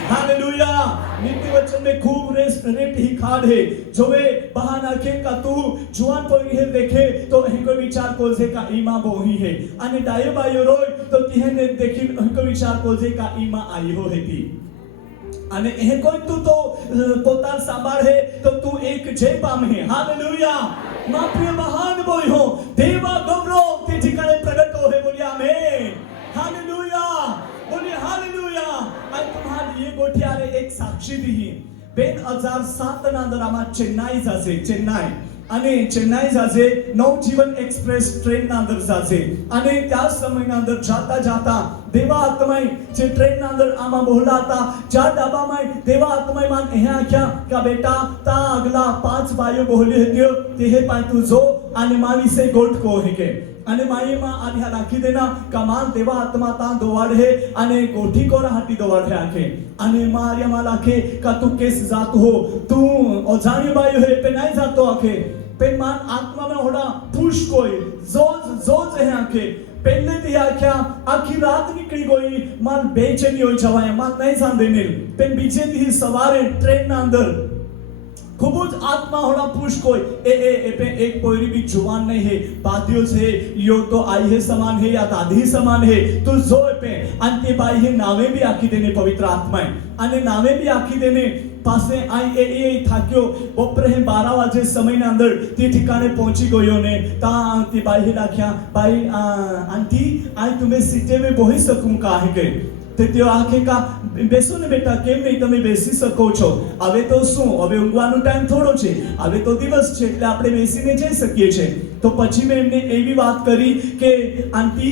हालेलुया नीति वचन में खूब रेट ही खाद है जो वे बहाना के का तू जुआन कोई है देखे तो इनको विचार को जे का ईमा बोही है अने डायो बायो रोय तो तिहने देखी इनको विचार को जे का ईमा आई हो है थी अने ए कोई तू तो पोतार सांभाळ है तो तू एक जय पाम है हालेलुया मा प्रिय महान बोय हो देवा गौरव ते ठिकाणे प्रगट हो है बोलिए आमीन हालेलुया बोलिए हालेलुया आज तुम्हारी ये गोठियारे एक साक्षी दी 2007 नांदर आमा चेन्नई जासे चेन्नई અને ચેન્નાઈ જાજે નવજીવન એક્સપ્રેસ ટ્રેન ના અંદર જાજે અને त्या समय ના અંદર જાતા જાતા દેવા આત્માઈ જે ટ્રેન ના અંદર આમાં બોલાતા જા ડાબામાં દેવા આત્માઈ मान એહા આખ્યા કે બેટા તા આગલા 5 બાયો બોલી હત્યો તેહે પાય તું જો અને માવી સે ગોઠ को हेके અને માઈ માં આધ્યા રાખી દેના કમાલ દેવા આત્મા તા દોવાડ है અને गोठी कोरा हाटी दौड़ है आखे અને मारिया माला के का तू केस जात हो तू अजानी बायो है पे नहीं जातो आखे पे मान आत्मा में होड़ा पुश कोई जोज है आखे पहले दी आख्या आखी रात निकली गई मान बेचैनी हो जवाया मान नहीं जान देने पे बीजे दी सवारे ट्रेन ना अंदर खूबज आत्मा होना पुश कोई ए पे एक पोरी भी जुवान नहीं है बातियों से यो तो आई है समान है या दादी समान है तो जो पे अंत्य बाई है नावे भी आखी देने पवित्र आत्माएं अने नावे भी आखी देने पासे आई ए थाक्यो बपरे 12 वाजे समय ना अंदर ते ठिकाने पहुंची गयो ने ता अंत्य बाई है राख्या बाई आंटी आई तुम्हें सीटे में बोही सकूं काहे के તેઓ આખે કા બેસો ને બેટા કેમ નહીં તમે બેસી શકો છો હવે તો શું હવે ઊંઘવાનો ટાઈમ થોડો છે હવે તો દિવસ છે એટલે આપણે બેસીને જઈ શકીએ છે તો પછી મેં એમને એવી વાત કરી કે આંટી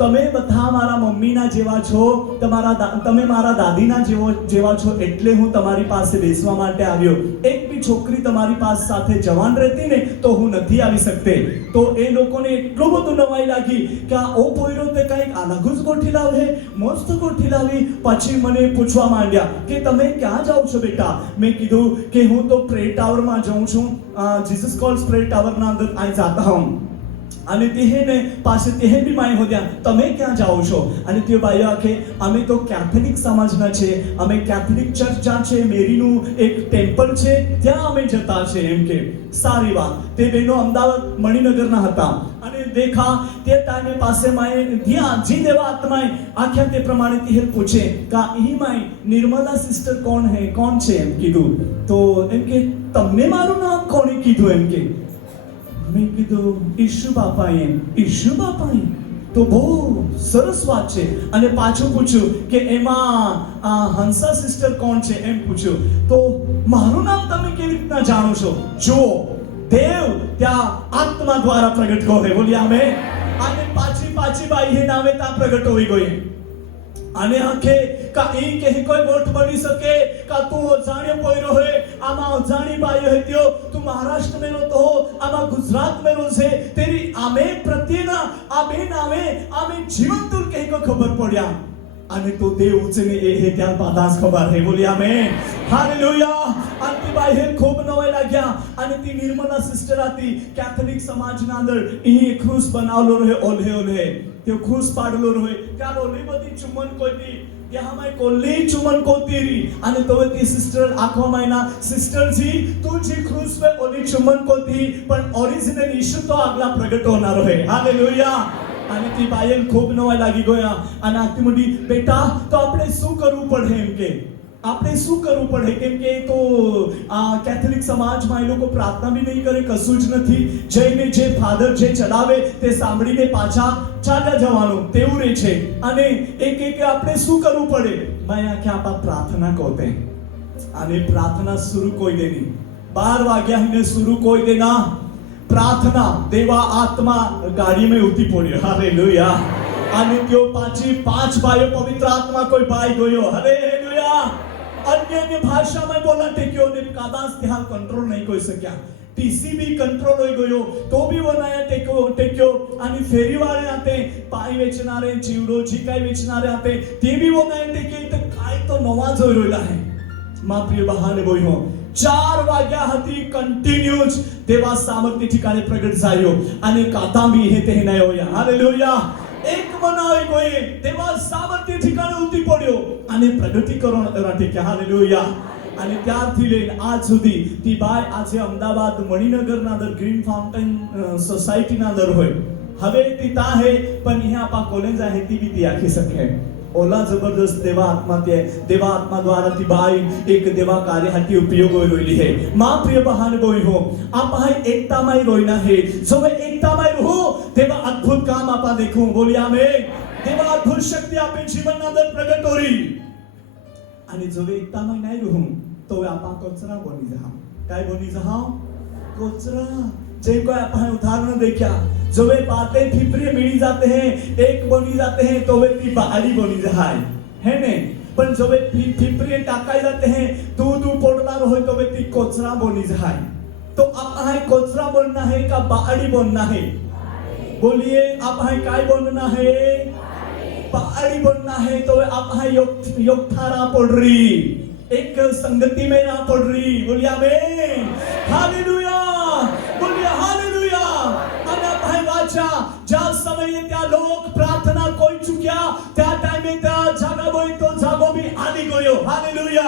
તમે બધા મારા મમ્મીના જેવા છો, તમે મારા દાદીના જેવા છો, એટલે હું તમારી પાસે બેસવા માટે આવ્યો. એક બી છોકરી તમારી પાસે સાથે જવાન રહેતી ને તો હું નથી આવી શકતે. તો એ લોકોને એટલું બધું નવાઈ લાગી કે આ ઓ પોયરો તે કંઈક અલગ જ ગોઠી લાવે, મસ્ત ગોઠી લાવી. પછી મને પૂછવા માંડ્યા કે તમે ક્યાં જાઓ છો બેટા? મેં કીધું કે હું તો પ્રે ટાવરમાં જાઉં છું, જીસસ કોલ્સ પ્રે ટાવરના અંદર આ જાતા હું. અને તેને પાસે તે બી માય હોદ્યા, તમે ક્યાં જાઓ છો? અને તે ભાઈઓ આખે અમે તો કેથોલિક સમાજના છે, અમે કેથોલિક ચર્ચ જ્યાં છે, મેરીનું એક ટેમ્પલ છે, ત્યાં અમે જતા છે. એમ કે સારી વાત. તે બહેનો અમદાવાદ મણિનગરના હતા અને દેખા તે ટાઈમે પાસે માય ત્યાં જી દેવા આત્માએ આખ્યા તે પ્રમાણે તે પૂછે કે અહીં માય નિર્મલા સિસ્ટર કોણ હે, કોણ છે? એમ કીધું. તો એમ કે તમને મારું નામ કોણે કીધું? એમ કે મેં કીધું ઈશુ બાપાએ. ઈશુ બાપાએ? તો બહુ સરસ વાત છે. અને પાછું પૂછ્યું કે એમાં હંસા સિસ્ટર કોણ છે? એમ પૂછ્યું. તો મારું નામ તમે કેવી રીતના જાણો છો? જુઓ, દેવ ત્યાં આત્મા દ્વારા પ્રગટ કહે. બોલ્યા અમે. અને પાછી બાઈ હે નામે ત્યાં પ્રગટ હોઈ ગઈ. અને આખે કા એ કે કોઈ ગોઠ બની શકે કા તું અજાણ્યો પોયરો હે, આમાં અજાણી બાઈ હે ત્યો તું મહારાષ્ટ્ર મેં તો હો, આમાં ગુજરાત મેં રો છે, તેરી આમે પ્રત્યેના આ બે નામે આમે જીવન તુલ કહી કો ખબર પડ્યા. અને તો દેવ ઉચને એ હે ત્યાં પાદાસ ખબર હે. બોલી આમે. હાલેલુયા. અંતિ બાઈ હે ખૂબ નવાઈ લાગ્યા. અને તી નિર્મલા સિસ્ટર હતી કેથોલિક સમાજના અંદર એ ક્રૂસ બનાવલો રહે, ઓલે તે ક્રૂસ પાડલો રહે. ચાલો ઓલી બધી ચુમન કોઈતી ત્યાં મેં કોલ્લી ચુમન કોતીરી. અને તો તે સિસ્ટર આખો મહિના સિસ્ટર જી તું જે ક્રૂસ पे ઓલી ચુમન કોતી પણ ઓરિજિનલ ઈશુ તો આગલા પ્રગટ હોનારો હે. હાલેલુયા. અને તે બાયલ ખૂબ નવાઈ લાગી ગયા. અને આખી મુડી બેટા તો આપણે શું કરવું પડે? એમ કે આપણે શું કરવું પડે? કેમ કે તો આ કેથોલિક સમાજમાં એ લોકો પ્રાર્થના બી નહીં કરે, કશું જ નથી. જઈને જે ફાધર જે ચલાવે તે સાંભળીને પાછા ચાલ્યા જવાનું તેવું રહે છે. અને એક આપણે શું કરવું પડે? મેં આખે આપા પ્રાર્થના કોતે. અને પ્રાર્થના शुरू कोई देनी 12 વાગ્યા હિને शुरू कोई देना प्रार्थना. देवा आत्मा गाड़ी में उठी पड़ियो. हालेलुया. અને त्यो पाची 5 भाइयों पवित्र आत्मा कोई भाई गयो. हालेलुया. अन्य भाषा में बोला टेक्यो ने कादास ध्यान कंट्रोल नहीं कोई सक्या. टीसीबी कंट्रोल होई गयो तो भी वो नया टेक्यो. आणि फेरीवाळे आते, पाय वेचणारे, चिवडो जी काय वेचणारे आते ते भी वो नया टेक्यो. तो काय तो नवा जोई रोयला है. मा प्रिय बहाने बोई हो 4 વાગ્યા હતી કન્ટિન્યુઅસ દેવા સામર્થ્ય ठिकाणी प्रगट जायो. અને કાતાંબી હે તે નય હોયા. હાલેલુયા. એક મનાવી ગોએ દેવા સામર્થ્ય ठिकाणी ઉતી પડ્યો અને પ્રગટીકરણ રાઠી કે. હાલેલુયા. અને ત્યારથી લઈને આજ સુધી તી બાય આજે અમદાવાદ મણિનગરના અંદર ગ્રીન ફાઉન્ટેન સોસાયટીના અંદર હોય. હવે તી તા હે પણ અહીંયા આપા કોલેજ आहे ती बी ती आखी सके. ओला जबरदस्त देवा आत्मा द्वारा ती बाई एक देवा कार्य हाती उपयोग होइली है. मां प्रिय बहाने बोई हो आप हाय एकता माई रोइना है. जो वे एकता माई हो देवा अद्भुत काम आपा देखूं. बोलिया आमेन. देवा अद्भुत शक्ति आपे जीवन ना अंदर प्रगट होरी. आणि जो वे एकता माई नाही रहू तो वे आपा कोचरा बनी जाहा. काय बनी जाहा? कोचरा. जे कोई आप उदाहरण देखा, जो वे बातें फिपरे मिली जाते हैं, एक बनी जाते हैं तो वे ती बाड़ी बनी जाए है ने. पण जो वे फिपरे टाकाई जाते हैं दूध पोडणार हो तो वे ती कोचरा बनी जाए. तो आप हाय कोचरा बनना है का बाड़ी बनना है? बोलिए आप हाय काय बनना है? बाड़ी बनना है. तो आप हाय योगथारा पड़ रही, एक संगति में ना पड़ रही. बोलिए आमीन. हालेलुया. बोलिए हालेलुया. અને ભાઈ વાચા જ્યાં સમયે ત્યાં લોક પ્રાર્થના કોઈ ચૂક્યા त्या टाइमे त्या जागा बोई तो जागो भी आली गयो. हालेलुया.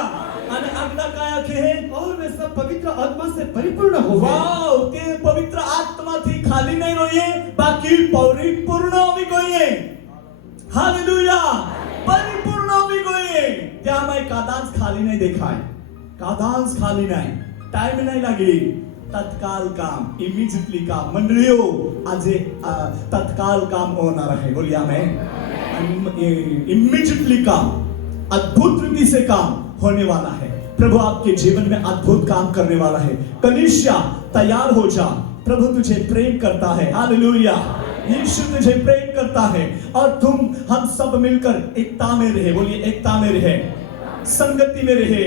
અને આગલા કાયા કે और वे सब पवित्र आत्मा से परिपूर्ण हो गए. वाव. તે પવિત્ર આત્માથી ખાલી નહીં રહીએ, બાકી પરિપૂર્ણ હોવી જોઈએ. हालेलुया. પરિપૂર્ણ હોવી જોઈએ. ત્યાંમાં કાદાંસ ખાલી નહીં દેખાય. કાદાંસ ખાલી નહીં. टाइम नहीं लगे. तत्काल काम, इमीडिएटली काम. मंडलियों आज तत्काल काम होना रहे. बोलिए आमेन. इमीडिएटली काम, अद्भुत रीति से काम होने वाला है. प्रभु आपके जीवन में अद्भुत काम करने वाला है. कलीसिया तैयार हो जा. प्रभु तुझे प्रेम करता है. हालेलुया. यीशु तुझे प्रेम करता है और तुम हम सब मिलकर एकता में रहे। बोलिए एकता में रहे, संगति में रहे।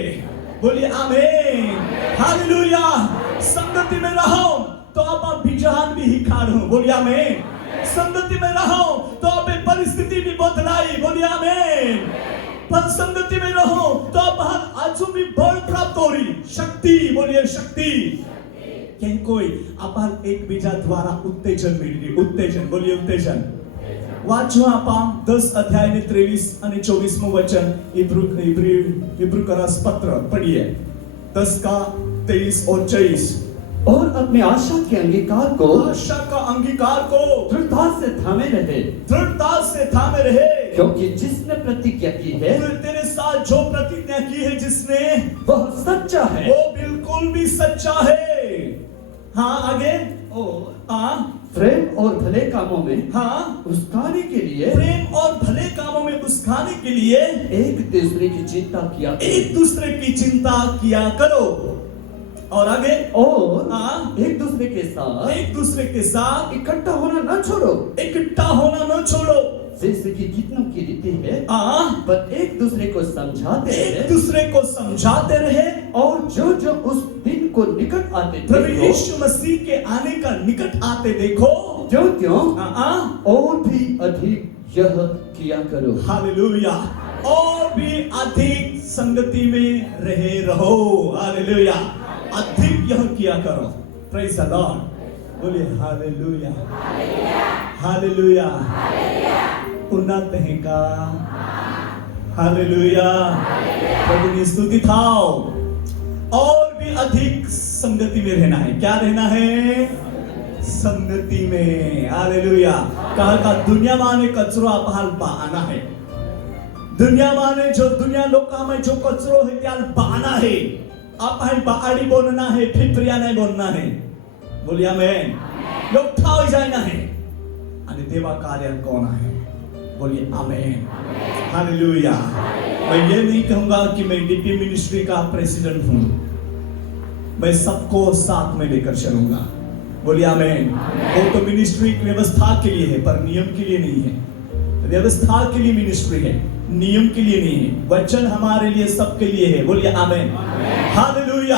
बोलिए आमीन, हालेलुया। संगति में रहो तो आप बिजहान भी ही खाड़ो। बोलिए आमीन। संगति में रहो तो आप परिस्थिति भी बदलाई। बोलिए आमीन। पर संगति में रहो तो आप आजू भी बल प्राप्त हो रही शक्ति। बोलिए शक्ति। क्या कोई आप एक बीजा द्वारा उत्तेजन मिली? उत्तेजन, बोलिए उत्तेजन। वाचो आप 10 अध्याय में 23 અને 24 वचन इब्रू का पत्र पढ़िए, 10 का 23 और 24। और अपने आशा के अंगीकार को, आशा का अंगीकार को दृढ़ता से थामे रहे, दृढ़ता से थामे रहे, क्योंकि जिसने प्रतिज्ञा की है, तेरे साथ जो प्रतिज्ञा की है जिसने, वह सच्चा है, वो बिल्कुल भी सच्चा है। हाँ आगे, प्रेम और भले कामों में हाँ उस्काने के लिए, प्रेम और भले कामों में उस्काने के लिए एक दूसरे की चिंता किया, एक दूसरे की चिंता किया करो। और आगे, और एक दूसरे के साथ इकट्ठा होना न छोड़ो, इकट्ठा होना न छोड़ो, जैसे कि कितनों की रीति है, पर एक दूसरे को समझाते रहे, एक दूसरे को समझाते रहे। और जो जो उस दिन को निकट आते प्रभु यीशु मसीह के आने का निकट आते देखो, क्यों क्यों और भी अधिक यह किया करो। हालेलुया। और भी अधिक संगति में रहो। हालेलुया। अधिक यह किया करो। Praise the Lord. बोलिए हालेलुया, हालेलुया। उन्नत है का हालेलुया। प्रभु की स्तुति थाओ। और भी अधिक संगति में रहना है। क्या रहना है? संगति में। हालेलुया। कहा दुनिया माने कचरो आपहाल पाना है। दुनिया माने जो दुनिया लोका में जो कचरो है त्याल पाना है। आप बाड़ी बोलना है, फिप्रिया नहीं बोलना है। बोलिए आमेन। लोग ठाव जाना है आणि देवा कार्य कौन है? बोलिए आमेन, हालेलुया। मैं ये नहीं कहूंगा कि मैं डीपी मिनिस्ट्री का प्रेसिडेंट हूं। मैं सबको साथ में लेकर चलूंगा। बोलिए आमेन। वो तो मिनिस्ट्री व्यवस्था के लिए है, पर नियम के लिए नहीं है। व्यवस्था के लिए मिनिस्ट्री है, नियम के लिए नहीं है। वचन हमारे लिए सबके लिए है। बोलिए आमेन, हालेलुया।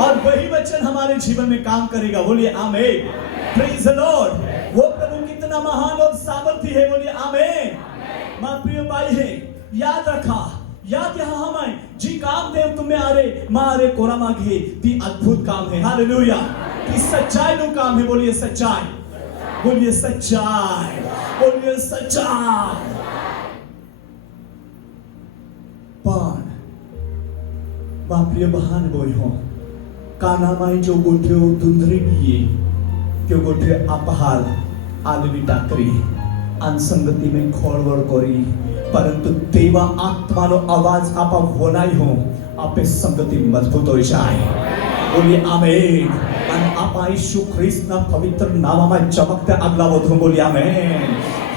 और वही वचन हमारे जीवन में काम करेगा। बोलिए आमेन, प्रेज़ द लॉर्ड। वो प्रभु कितना महान और सामर्थी है। बोलिए आमेन। मां प्रिय भाई है, याद रखा, याद यहाँ हमें जी काम दे तुम्हें आरे मारे कोरा मागे ती अद्भुत काम है। हालेलुया। ती सच्चाई नु काम है। बोलिए सच्चाई, बोलिए सच्चाई, बोलिए सच्चाई। पण बाप्रिय बहान बोय हो कानामाई जो गोठ्यो दुंदरी बिये त्यो गोठ्यो अपहाल आलवी टाकरी अनसंगति में खोलवड़ करी, परंतु देवा आत्मा नो आवाज आपा होनाई हो आपे संगति मजबूत हो जाए। बोलिए आमेन। आणि आपा यीशु ख्रिस्त ना पवित्र नामाમાં चमकते अगला વધુ। बोलिए आमेन,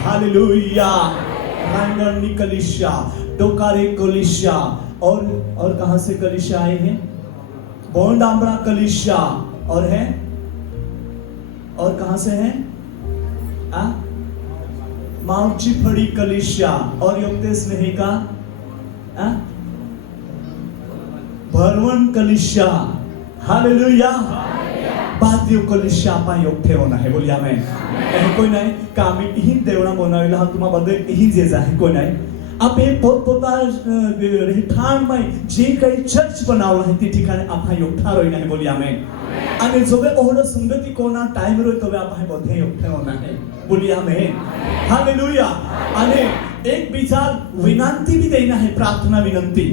हालेलुया। रांगनी कलिसिया, डोकारे कलिसिया, और कहां से कलिसिया आए हैं? बोंडाम्बरा कलिसिया, और है, और कहां से हैं? माउची फड़ी कलिसिया, और योगते स्नेही का भरवन कलिसिया। हालेलुया। बादियो कलिसिया आपा योगते होना है। बोलिए आमेन। कोई नाही का आम्ही ही देवळा बनवलेला हा तुम्हा बद्दल ही जे आहे कोई नाही। आप हे पोतपोता रिठाण में जे काही चर्च बनावलं आहे ते ठिकाणी आपण योगठा रोई नाही। बोलिए आमेन। आणि जोबे ओहड संगति कोना टाइम रोई तबे आपण बधे योगठे होना है। बोलिए आमेन, हालेलुया। आणि एक बिचार विनंती भी देना है, प्रार्थना विनंती।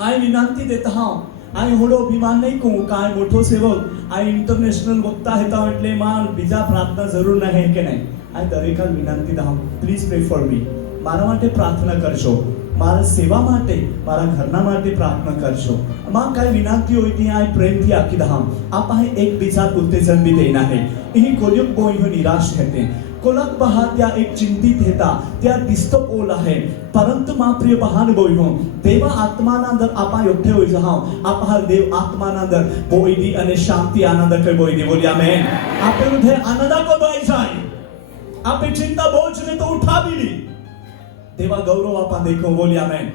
आई विनंती देता हूं। आई होडो अभिमान नहीं कहूं काय मोठो सेवक आई इंटरनेशनल वक्ता है तो એટલે માં બીજા प्रार्थना जरूर नहीं है कि नहीं। आई दरेका विनंती दा प्लीज प्रे फॉर मी। मारा माटे प्रार्थना करशो, मारा सेवा माटे, मारा घरना माटे प्रार्थना करशो। मां काय विनंती होई ती आई प्रेम थी आखी दा आप आहे एक बिचार उत्तेजन भी देना है। यही कोलियक बोई हो निराश रहते कोलक बहा त्या एक चिंतित हेता त्या दिस्तो ओला है, परंतु मां प्रिय बहान बोई हो देवा आत्मानंदर आपा योगठे होई जाओ। आप हर देव आत्मानंदर बोई दी अने शांति आनंद के बोई दी। बोलिए आमेन। आपे हृदय आनंद को बोई जाए। आपे चिंता बोझ ने तो उठा भी ली देवा गौरव आपण देखो बोली आमेन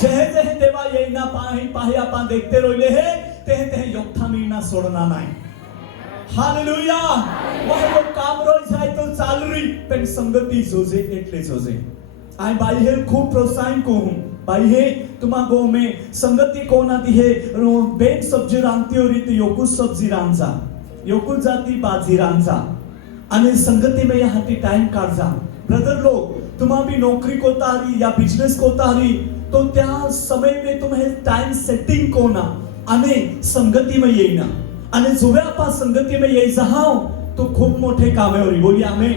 जेहे जेहे देवा येईना पाहे आपण देखते रोले हे तेहे तेहे योगथा मीना सोडना नाही हालेलुया वह लोग काम रोज जाए तो चाल रही पण संगती जोजे एटले जोजे आई बाई हे खूब प्रोत्साहन को हूं बाई हे तुमा गो में संगती कोना दी है बेन सब्जी रांधती हो रीति योकुल सब्जी रांधा योकुल जाती बाजी रांधा आणि संगती में यहाँ ती टाइम काढजा ब्रदर लोग तुम्हा भी नौकरी को तारी या बिजनेस को तारी तो त्या समय में तुम्हें टाइम सेटिंग कोना आणि संगती में येईना आणि जोव्या आपण संगती में यायचा हाव तो खूप मोठे कामेवरी बोली आम्ही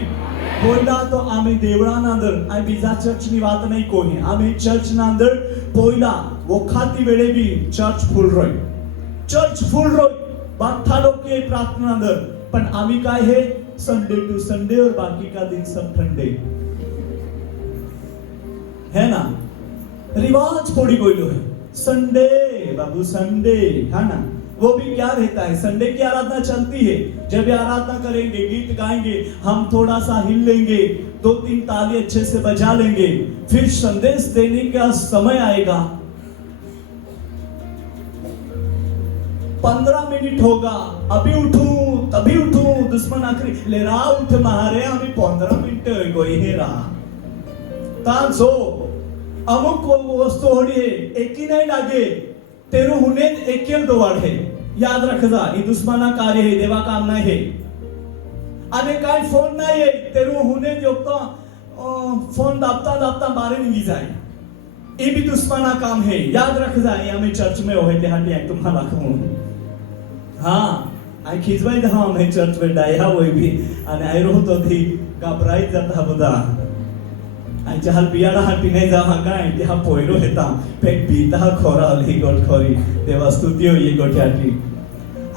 पोयला तो आम्ही देवळा नांदर आम्ही बीजा चर्च नी बात नाही कोणी आम्ही चर्च नांदर पोयला वो खाती वेळे भी चर्च फुल रोय बाठा लोग के प्रार्थना नांदर पण आम्ही काय है संडे टू संडे और बाकी का दिन सब ठंडे है ना रिवाज पड़ी गोइलो है संडे बाबू संडे है ना वो भी क्या रहता है संडे की आराधना चलती है जब आराधना करेंगे गीत गाएंगे हम थोड़ा सा हिल लेंगे 2-3 ताली अच्छे से बजा लेंगे फिर संदेश देने का समय आएगा 15 मिनट होगा अभी उठूं तभी उठूं दुश्मन आखिरी ले रहा उठ मारे हमें 15 मिनट गोई है रहा तांसो अमुक वस्तु होड़ी है एक ही नहीं लागे तेरू हुने एकेल दोवाड है याद रखजा ही दुश्मना कार्य है देवा काम नाही है आणि काय फोन नाही है तेरू हुने योगता फोन दाबता दाबता मारे निघी जाए ये भी दुश्मना काम है याद रखजा ये हमें चर्च में होए ते हाटी आई तुम्हाला कहूं हां आई खिजवाई दा हमें चर्च में डाया होई भी आणि आई रोतो थी घबराई जाता बुदा आई जहाल बियाडा हाटी नाही जावा काय ते हा पोयरो हेता पेट बीता खोरा ही गोट खोरी देवा स्तुती होई गोट्याटी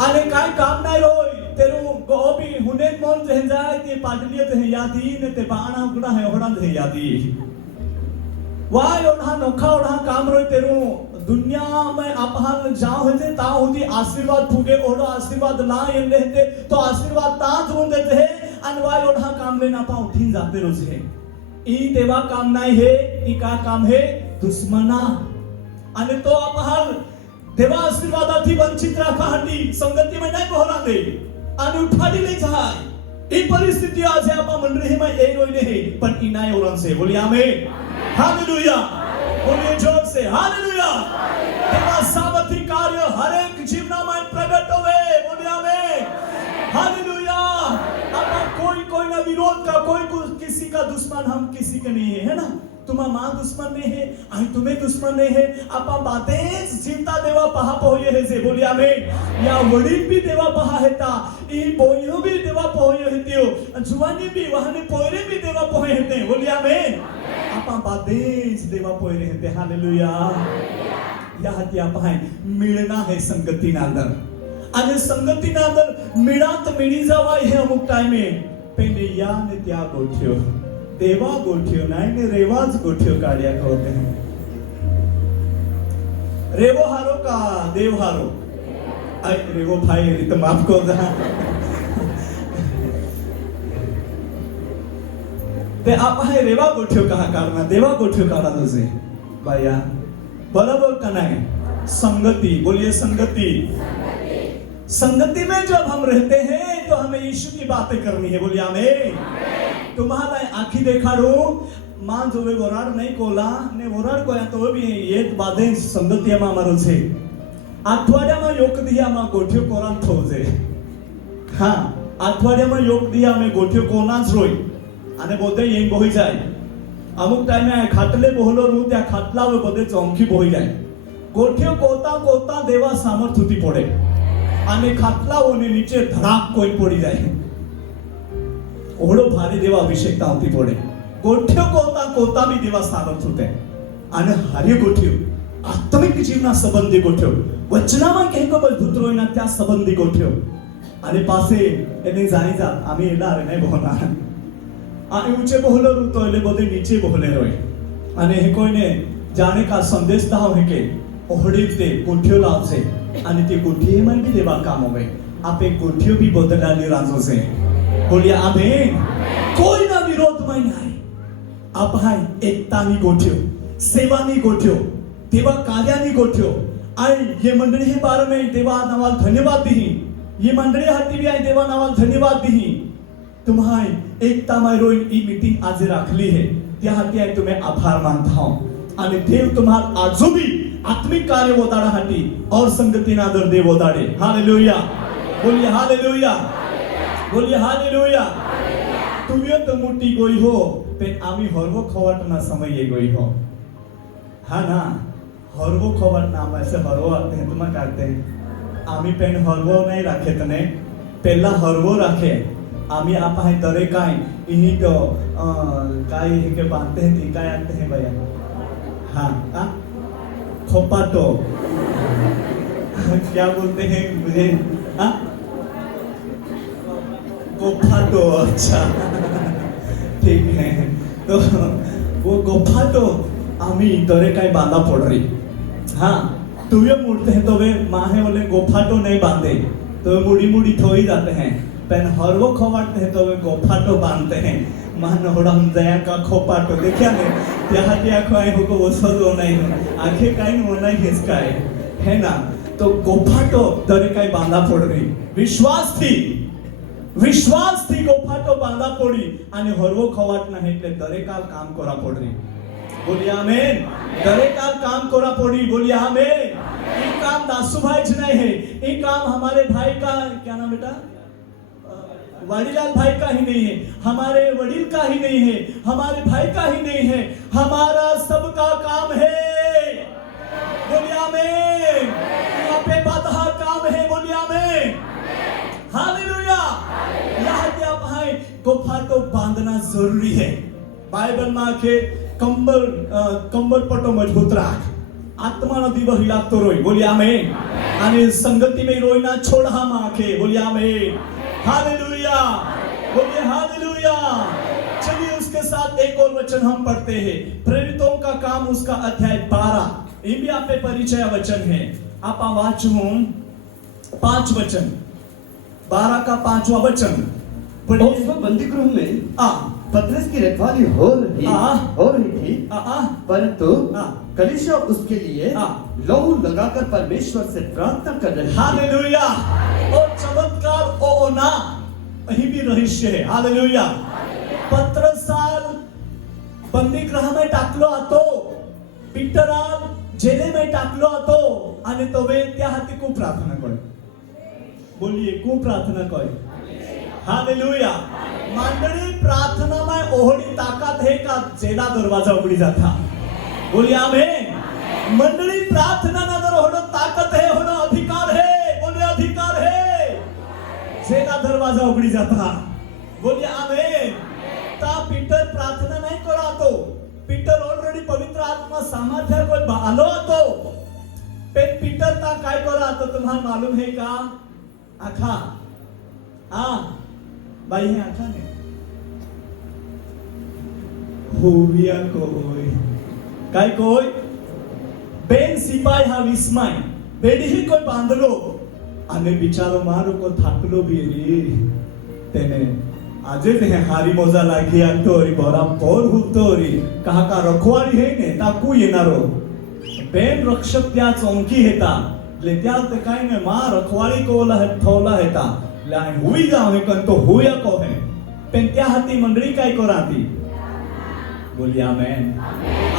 आणि काय काम नाही रोय तेरू गोबी हुने मन जे जाय ते पाटलिय ते यादी ने ते बाणा उगडा है होडा ते यादी वाय ओढा नोखा ओढा काम रोय तेरू दुनिया में अपहार जाओ होते ता होती आशीर्वाद फुगे ओढा आशीर्वाद ला येले ते तो आशीर्वाद ताज होऊन देते है आणि वाय ओढा काम लेना पा उठीन जाते रोज है ई देवा काम नाही है ई का काम है दुश्मना आणि तो अपहार देवा आशीर्वादाથી वंचित राखासाठी संगती में नाही बोहरा दे आणि उठाडी ले जाय ई परिस्थिती आज आपण मंडळी में ए रोइले है पण ई नाही ओरन से बोली आमेन हालेलुया बोलिए जोर से हालेलुया देवा सामर्थी कार्य हर एक जीवना में प्रकट होवे बोली आमेन हालेलुया कोई ना विरोध का कोई किसी का दुश्मन हम किसी के नहीं है ना तुम्हारा माँ दुश्मन नहीं है आई तुम्हें दुश्मन नहीं है आपा बातें चिंता देवा पहा पोये है जे बोलिया में या वडील भी देवा पहा हेता ई बोयो भी देवा पोये हेतियो जुवानी भी वहाने पोयरे भी देवा पोये हेते बोलिया में आपा बातें देवा पोयरे हेते हालेलुया या हती आपा मिळना है संगती नांदर आणि संगती नांदर मिळात मिळी जावा हे अमुक टाइमे पेने या ने त्या गोठ्यो देवा गोठ्यो नाही ने रेवाज गोठ्यो काढ्या होते हैं रेवो हारो का देव हारो आई रेवो भाई रीत माफ को जा ते आप है रेवा गोठ्यो कहा काढना देवा गोठ्यो काढा तुझे बाया बरोबर का नहीं संगती बोलिए संगती संगति में जब हम रहते हैं तो हमें यीशु की बातें करनी है बोलिए आमीन तुम्हाला आखी देखाडू मां जोवे वराड नहीं कोला ने वराड कोया तो भी ये बातें संगति में हमारो छे अठवाडिया में योग दिया में गोठ्यो कोरान थोजे हां अठवाडिया में योग दिया में गोठ्यो कोनाच रोई અને બોધે એમ બોહી જાય અમુક ટાઈમે ખાટલે બોહલો રૂ ત્યાં ખાટલા બધે ચોંકી બોહી જાય ગોઠ્યો કોતા કોતા દેવા સામર્થ ઉતી પડે અને ખાટલાઓને નીચે ધડાક કોઈ પડી જાય ઓહળો ભારે દેવા અભિષેકતા આવતી પડે ગોઠ્યો કોતા કોતા બી દેવા સામર્થ ઉતે અને હારે ગોઠ્યો આત્મિક જીવના સંબંધી ગોઠ્યો વચનામાં કહેકો અદ્ભુત રોયના ત્યાં સંબંધી ગોઠ્યો અને પાસે એને જાણી જા આમે એલા રે નહીં બોના આ ઊંચે બોહલો રૂ તો એટલે બધે નીચે બોહલે રોય અને હે કોઈને જાણે કા સંદેશ દાવ હે કે ઓહડી તે ગોઠ્યો લાવશે અને તે ગોઠીએમાં બી દેવા કામ આવે આપે ગોઠ્યો બી બદલાની રાજો છે બોલિયા આમેન કોઈ ના विरोधमय नाही. आपण एकतानी गोठ्यो, सेवानी गोठ्यो, देवा कार्यानी गोठ्यो. आणि ये मंडळी हे 12 में देवा नावाल धन्यवाद दिही. ये मंडळी हाती भी आहे देवा नावाल धन्यवाद दिही. तुम्हारी एकता में रोइन ई मीटिंग आज राखली है, त्या हाती आहे तुम्हें आभार मानता हूं. आणि देव तुम्हाला आजो भी आत्मिक कार्य वोदाड़ा हाटी और संगति नादर देव वोदाड़े. हालेलुया, बोलिए हालेलुया, बोलिए हालेलुया. तुम्ही तो मोठी गोई हो, पण आम्ही हरवो खवाटना समय गोई हो. हा ना, हरवो खवाटना आम ऐसे हरवो आते हैं. तुम्हें कहते हैं आम्ही पेन हरवो नहीं राखे तने, पहला हरवो राखे. आम्ही आप है दरे काय इन्हीं तो काय है के बांधते हैं ती काय आते हैं भैया. हाँ खोपाटो क्या बोलते हैं मुझे. गोफाटो. अच्छा ठीक है. तो वो गोफाटो आम्ही दरे काय बांधा पड़ रही. हाँ तुवे मुड़ते हैं तो वे माहे बोले गोफाटो नहीं बांधे तो वे मुड़ी मुड़ी थोड़ी जाते हैं. पेन हरवो खवाटते हैं तो वे गोफाटो बांधते हैं. मान होड़म दया का खोपाटो देखा ने त्या त्या खाए हो को वो सो नहीं आंखें काई नो नहीं हिसकाए है ना. तो गोफाटो दरे काय बांधा पड़ रही. विश्वास थी गोफाटो बांधा पड़ी आणि हरवो खवाट ना એટલે દરે કાલ કામ કોરા પડી. बोलिए आमेन. दरे काल काम कोरा पड़ी. बोलिए आमेन. ये काम दासू भाई ज नहीं है, ये काम हमारे भाई का क्या नाम बेटा वाड़ीलाल भाई का ही नहीं है, हमारे वडील का ही नहीं है, हमारे भाई का ही नहीं है, हमारा सबका काम है. बोलिए आमीन. यहाँ पे बाधा काम है. बोलिए आमीन. हालेलुया. यहाँ पे आप हैं गोफाटो बांधना जरूरी है. बाइबल में के कंबर पटो मजबूत राख. आत्मा नो दीवो हिलातो रोई. बोलिए आमीन. आणि संगति में रोईना छोड़ा माखे. बोलिए आमीन. हालेलुया, बोलिए हालेलुया. चलिए उसके साथ एक और वचन हम पढ़ते हैं. प्रेरितों का काम उसका अध्याय 12. ये भी आप पे परिचय वचन है. आप वाचू 5 वचन 12 का 5वां वचन. बंदी गृह में पतरस की रखवाली हो रही थी, परंतु कलीसिया उसके लिए लहू लगाकर परमेश्वर से प्रार्थना कर रही थी. हालेलुया. और चमत्कार ओ ना यही भी रहस्य है. हालेलुया. पत्रसाल बंदीगृह में टाकलो હતો, पीटराल जेले में टाकलो હતો અને તોવે त्या हाती खूप प्रार्थना करे. बोलिए खूप प्रार्थना करे. हालेलुया. मंडळी प्रार्थना में ओहड़ी ताकत है का जेला दरवाजा उघडी जाता. बोलिए आमीन. मंडळी प्रार्थना नगर होणं ताकत है, होणं अधिकार है. बोलिए अधिकार है. जेला दरवाजा उघडी जाता. बोलिए आमीन. ता पीटर प्रार्थना नहीं करातो. पीटर ऑलरेडी पवित्र आत्मा सामर्थ्य को आलो હતો. पण पीटर ता काय करातो तुम्हाला मालूम है का. आखा भाई है आखा ने होविया कोई काय कोई बेन सिपाई हा विस्मय बेडी ही कोई बांधलो आणि बिचारो मारो को थाकलो भी रे. तेने आजे ते हारी मोजा लागी आतो री बोरा पोर होतो री कहा का रखवाली है ने ताकू येनारो. बेन रक्षक त्या चौंकी हेता ले त्या ते काय ने मा रखवाली को थोला हेता लाइन हुई जावे कन तो हुया को है. पण त्या हाती मंडळी काय कराती. बोलिए आमीन.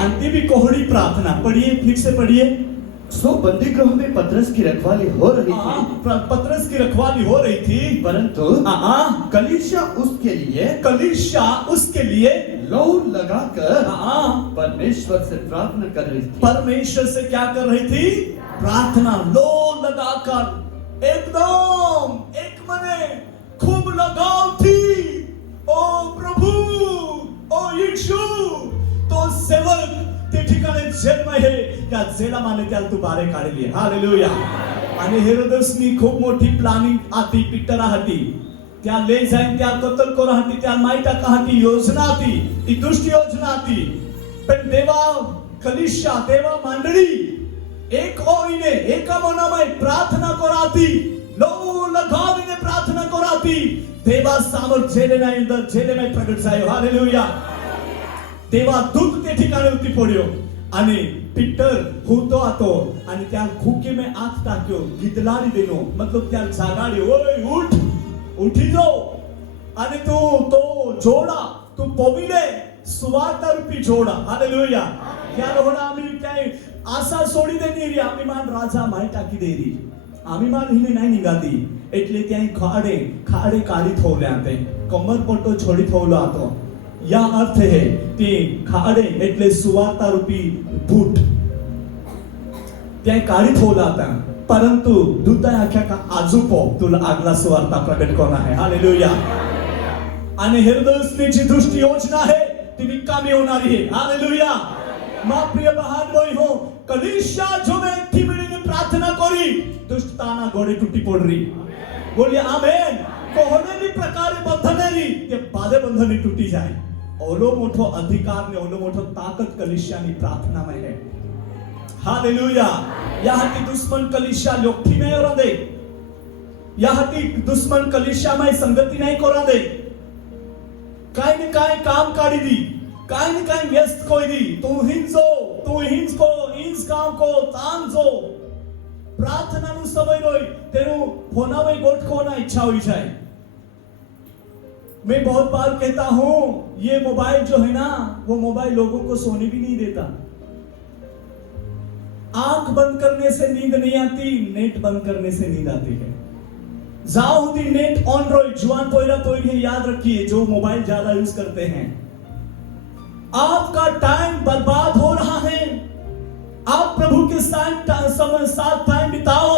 अंतिम भी कोहड़ी प्रार्थना. पढ़िए फिर से पढ़िए. सो बंदी गृह में पतरस की रखवाली हो रही थी. पतरस की रखवाली हो रही थी, परंतु कलीसिया उसके लिए लहू लगाकर परमेश्वर से प्रार्थना कर रही थी. परमेश्वर से क्या कर रही थी. प्रार्थना. लहू लगाकर एकदम एक मने खूब लगाव थी. ओ प्रभु, ओ यीशु. तो सेवक ते ठिकाणी जेल में है त्या जेला माने त्याला तू बारे काढली. हालेलुया. आणि हेरोदेसनी खूप मोठी प्लॅनिंग आती पीटरा हाती. त्या ले जाईन त्या कत्ल करा हाती त्या माईटा हाती योजना आती. ती दुष्ट योजना आती. पण देवा कलीसिया देवा मंडळी एक ओईने एका मनामध्ये प्रार्थना कराती. लहू लगावीने प्रार्थना कराती. शक्ति देवा सामर्थ जेलेમાં प्रगट થયો. हालेलुया. तेव्हा दूत ते ठिकाणी उती पड्यो आणि पीटर होतो आतो आणि त्या खुके में हाथ टाक्यो गीतलाडी देनो मतलब त्या जागाडी ओय उठ उठी जाओ आणि तू तो जोडा तू पोविले सुवार्ता रूपी जोडा. हालेलुया. क्या होना आम्ही काय आशा सोडी देनी री आम्ही मान राजा माय टाकी देरी आम्ही मान हिने नाही निघाती એટલે ત્યાં ખાડે ખાડે કાઢી થોલ્યા તે કમર પટ્ટો છોડી થોલો હતો. या अर्थ है ते खाडे એટલે सुवार्ता रूपी बूट त्या काढी ठेवला होता परंतु दूता आख्या का आजूपो तुला आगला सुवार्ता प्रकट करना है. हालेलुया. आणि हेरोदेसची दृष्टी योजना है ती निकामी होणारी है. हालेलुया. मा प्रिय बहन भाई हो कलीसिया जो व्यक्ति मिळून प्रार्थना करी दुष्टाना गोडे तुटी पडरी. बोलिए आमेन. कोहनेली प्रकारे बंधनेली ते बाधे बंधने तुटी जाए. ओलो मोठो अधिकार ने ओलो मोठो ताकत कलीसियानी प्रार्थना में है. हालेलुया. याहाटी दुश्मन कलीसिया लोखी नहीं हो दे याहाटी दुश्मन कलीसिया में संगति नहीं करा दे. काय ने काय काम काढी दी काय ने काय व्यस्त कोई दी तू हिंस को इंस काम को तान जो प्रार्थना नु समय रोई तेरू फोनावे गोट को ना इच्छा हुई जाए. मैं बहुत बार कहता हूं ये मोबाइल जो है ना वो मोबाइल लोगों को सोने भी नहीं देता. आंख बंद करने से नींद नहीं आती नेट बंद करने से नींद आती है. जाओ हुदी नेट ऑन रोई जुआन पोयरा पोयरी है याद रखिए जो मोबाइल ज्यादा यूज करते हैं आपका टाइम बर्बाद हो रहा है. आप प्रभु के साथ टाइम बिताओ.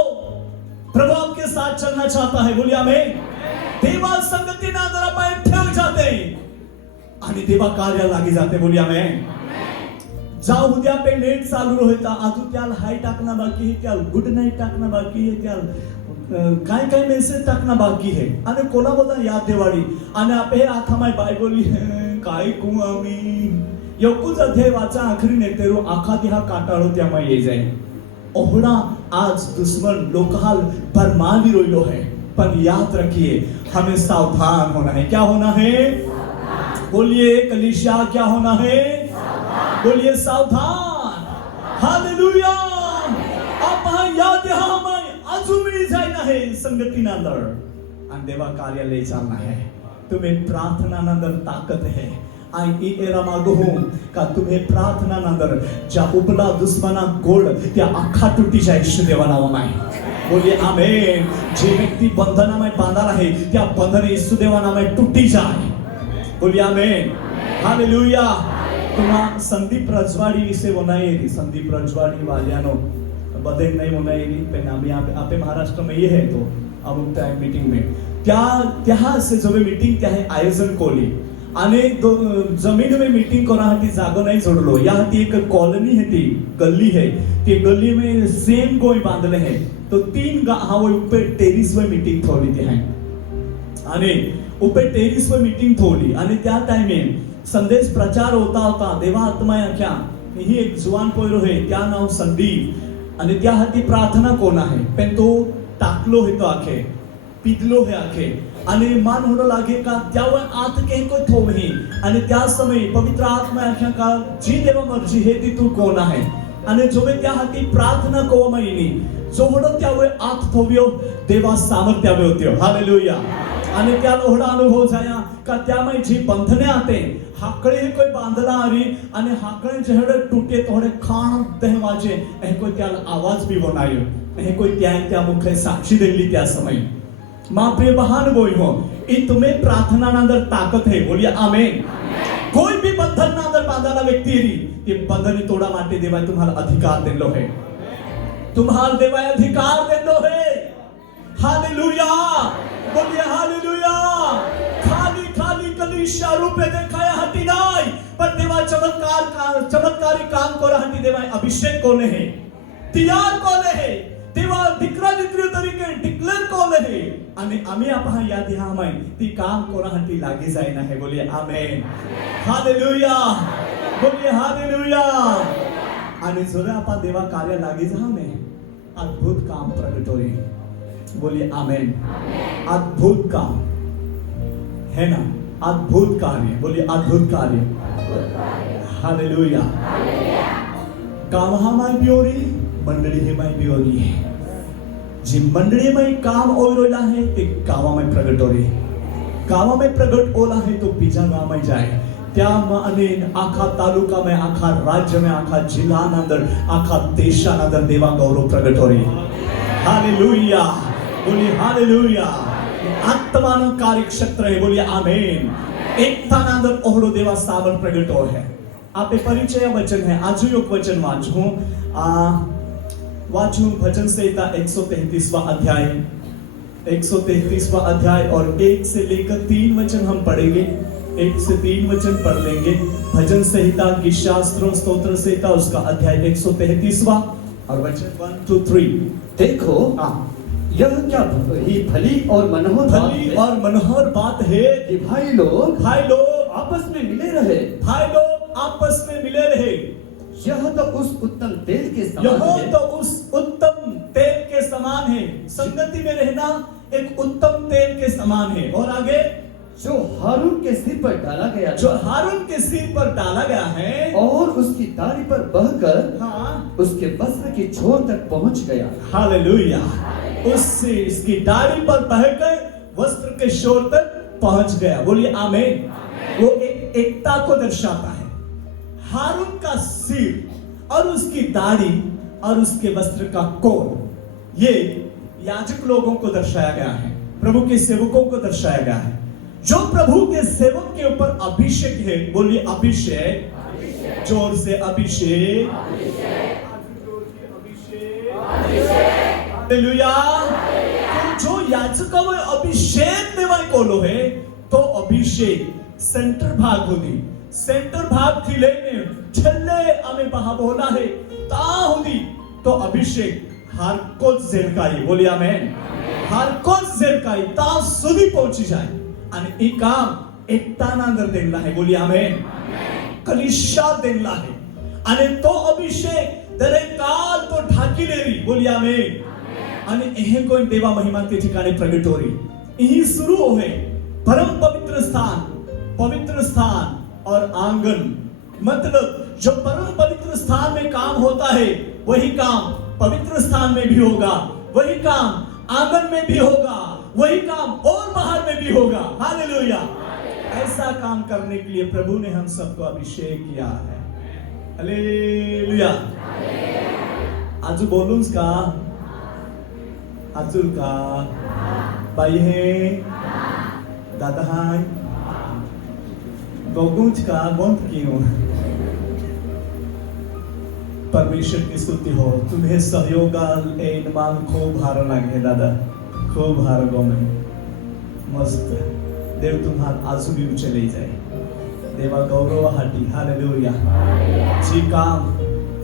प्रभु आपके साथ चलना चाहता है. बोलिए आमेन. देवा संगती ना जरा पाय ठेव जाते आणि देवा कार्य लागी जाते. बोलिए आमेन. जाओ उद्या पे नेट चालू होता अजून त्याला हाय टाकना बाकी है त्याला गुड नाईट टाकना बाकी है त्याला काय काय मेसेज टाकना बाकी है आणि कोणा बोलता याद देवाडी आणि आपे आखामाय बायबल काय कू आम्ही यकुच अध्याय वाचा आखरी नेतेरो आखा दिहा काटाळो त्यामा ये जाए. ओहड़ा आज दुश्मन लोकहाल बरमाली रोइलो है पर याद रखिए हमें सावधान होना है. क्या होना है? बोलिए कलीसिया क्या होना है? बोलिए सावधान. हालेलुया. आपण याद हमें अजूनही जायना है संगती नंदर आणि देवा कार्यालय चालना है. तुम्हें प्रार्थना नंदर ताकत है. आई एरा मागो हूं का तुम्हें प्रार्थना नंदर ज्या उपला दुश्मना गोड त्या आखा तुटी जाय यीशु देवा नावामाय. बोलिए आमेन. जे व्यक्ती बंधनामाय बांधाला आहे त्या बंधन यीशु देवा नावामाय तुटी जाय. बोलिए आमेन. हालेलुया. तुम्हा संदीप रजवाड़ी विषय बोनाएरी संदीप रजवाड़ी वालियानो बदे नहीं बोनाएरी पे नामी आपे महाराष्ट्र में ये है तो अमुक टाइम मीटिंग में त्या से जो मीटिंग त्या है आयोजन कोली आणि जमीन में मीटिंग कराहाटी जागो नहीं जोड़लो. याहाटी एक कॉलोनी है ती गली है ती गली में सेम कोई बांधले हैं तो 3 हाँ वो ऊपर टेरिस में मीटिंग थोड़ी थी है आणि ऊपर टेरिस में मीटिंग थोड़ी आणि त्या टाइमे संदेश प्रचार होता देवा आत्मा आख्या ही एक जुवान पोयरो है त्या नाव संदीप आणि त्या हाती प्रार्थना कोण आहे पण तो टाकलो है तो आखे पिदलो है आखे आणि मान होणं लागे का त्यावर आत के कोई थोवे आणि त्या समय पवित्र आत्मा आख्या का जी देवा मर्जी है ती तू कोण आहे आणि जो त्या हाती प्रार्थना को महिनी जो होणं त्यावर आत थोवियो देवा सामर्थ्यावे होत्यो. हालेलुया. आणि त्या लोहडा अनुभव जाया का त्यामुळे जी बंधने आते हाकळे कोई बांधला आरी आणि हाकळे जहडे टूटे थोड़े खाण दहवाजे ए कोई त्याला आवाज भी बनायो ए कोई त्या मुखे साक्षी देली त्या समय. मां प्रिय बहन बोई हो ई तुम्हें प्रार्थना नंदर ताकत है. बोलिए आमेन. कोई भी बंधन नंदर बांधाला व्यक्ति री ते बंधन तोडा माटे देवाय तुम्हाला अधिकार देलो है. तुम्हाला देवाय अधिकार देलो है. हालेलुया. बोलिए हालेलुया. खाली खाली कलीसिया रूपे देखाया हटी नाही पण देवा चमत्कारी काम करा हटी देवा अभिषेक कोने है तयार कोने है देवा दिकरा दिकरी तरीके डिक्लेअर कोने है आणि आम्ही आपण या ध्यामाय ती काम करा हटी लागी जायना है. बोलिए आमेन. हालेलुया. बोलिए हालेलुया. आणि जर आपण देवा कार्य लागी जामे अद्भुत काम प्रकट होईल. बोलिए आमेन. अद्भुत काम है ना, अद्भुत कार्य, बोलिए अद्भुत कार्य, हालेलुया। काम हमारी बियोरी मंडळी हे माय बियोरी जी मंडळी में काम ओला है ते गावामध्ये प्रगट होरे, गावामध्ये प्रगट ओला है तो बीजा गाव में जाए त्या અને આખા તાલુકામાં આખા રાજ્યમાં આખા જિલ્લાના અંદર આખા દેશના અંદર દેવા ગૌરવ પ્રગટ હોરે, હાલેલુયા, બોલીએ હાલેલુયા। આત્માનો કાર્યક્ષેત્ર है, बोलिए आमेन। एकताના અંદર ઓહળો દેવા સામર પ્રગટ हो है। आपे परिचय वचन है, आज एक वचन वाचूं भजन संहिता 133वां अध्याय, 133वां अध्याय और 1 से लेकर 3 वचन हम पढ़ेंगे, 1 से 3 वचन पढ़ लेंगे। भजन संहिता की शास्त्रों स्तोत्र संहिता उसका अध्याय 133वां और वचन 1 to 3। देखो यह क्या ही भली और मनोहर बात है कि भाई लोग आपस में मिले रहे, भाई लोग आपस में मिले रहे। यह तो उस उत्तम तेल के समान यह है, तो उस उत्तम तेल के समान है। संगति में रहना एक उत्तम तेल के समान है। और आगे जो हारून के सिर पर डाला गया, जो हारून के सिर पर डाला गया है और उसकी दाढ़ी पर बहकर उसके वस्त्र की छोर तक पहुंच गया, हालेलुया। उससे इसकी दाढ़ी पर बहकर वस्त्र के छोर तक पहुंच गया, बोलिए आमीन। वो एक एकता को दर्शाता है। हारून का सिर और उसकी दाढ़ी और उसके वस्त्र का कोर, ये याजक लोगों को दर्शाया गया है, प्रभु के सेवकों को दर्शाया गया है। जो प्रभु के सेवक के ऊपर अभिषेक है, बोलिए अभिषेक, जोर से अभिषेक, हालेलुया। तो जो याजकों में अभिषेक देवाय कोलो है तो अभिषेक सेंटर भाग होती, सेंटर भाग थी लेने छल्ले आमे बहा बोला है ता होती तो अभिषेक हर को झेलकाई, बोलिए आमेन। हर को झेलकाई ता सुधी पहुंची जाए અને એ કામ એકતાના અંદર દેલા है, बोलिए आमेन। कलीसिया देला है અને તો અભિષેક દરેક કાલ તો ઢાકી લેરી, बोलिए आमेन। અને એહે કોઈ દેવા મહિમા તે ठिकाने प्रगट हो रही, यही शुरू होए परम पवित्र स्थान और आंगन। मतलब जो परम पवित्र स्थान में काम होता है वही काम पवित्र स्थान में भी होगा, वही काम आंगन में भी होगा, वही काम और बाहर में भी होगा, हालेलुया। ऐसा काम करने के लिए प्रभु ने हम सबको अभिषेक किया है, हालेलुया। आज बोलूंस का आजुल का बाई है दादा है गोगुंज का बंद क्यों। परमेश्वर की स्तुति हो, तुम्हें सहयोग मान खूब हार लगे दादा, खूब हार गमे मस्त। देव तुम्हार आजू भी चले जाए, देवा गौरव हाटी, हालेलुया। जी काम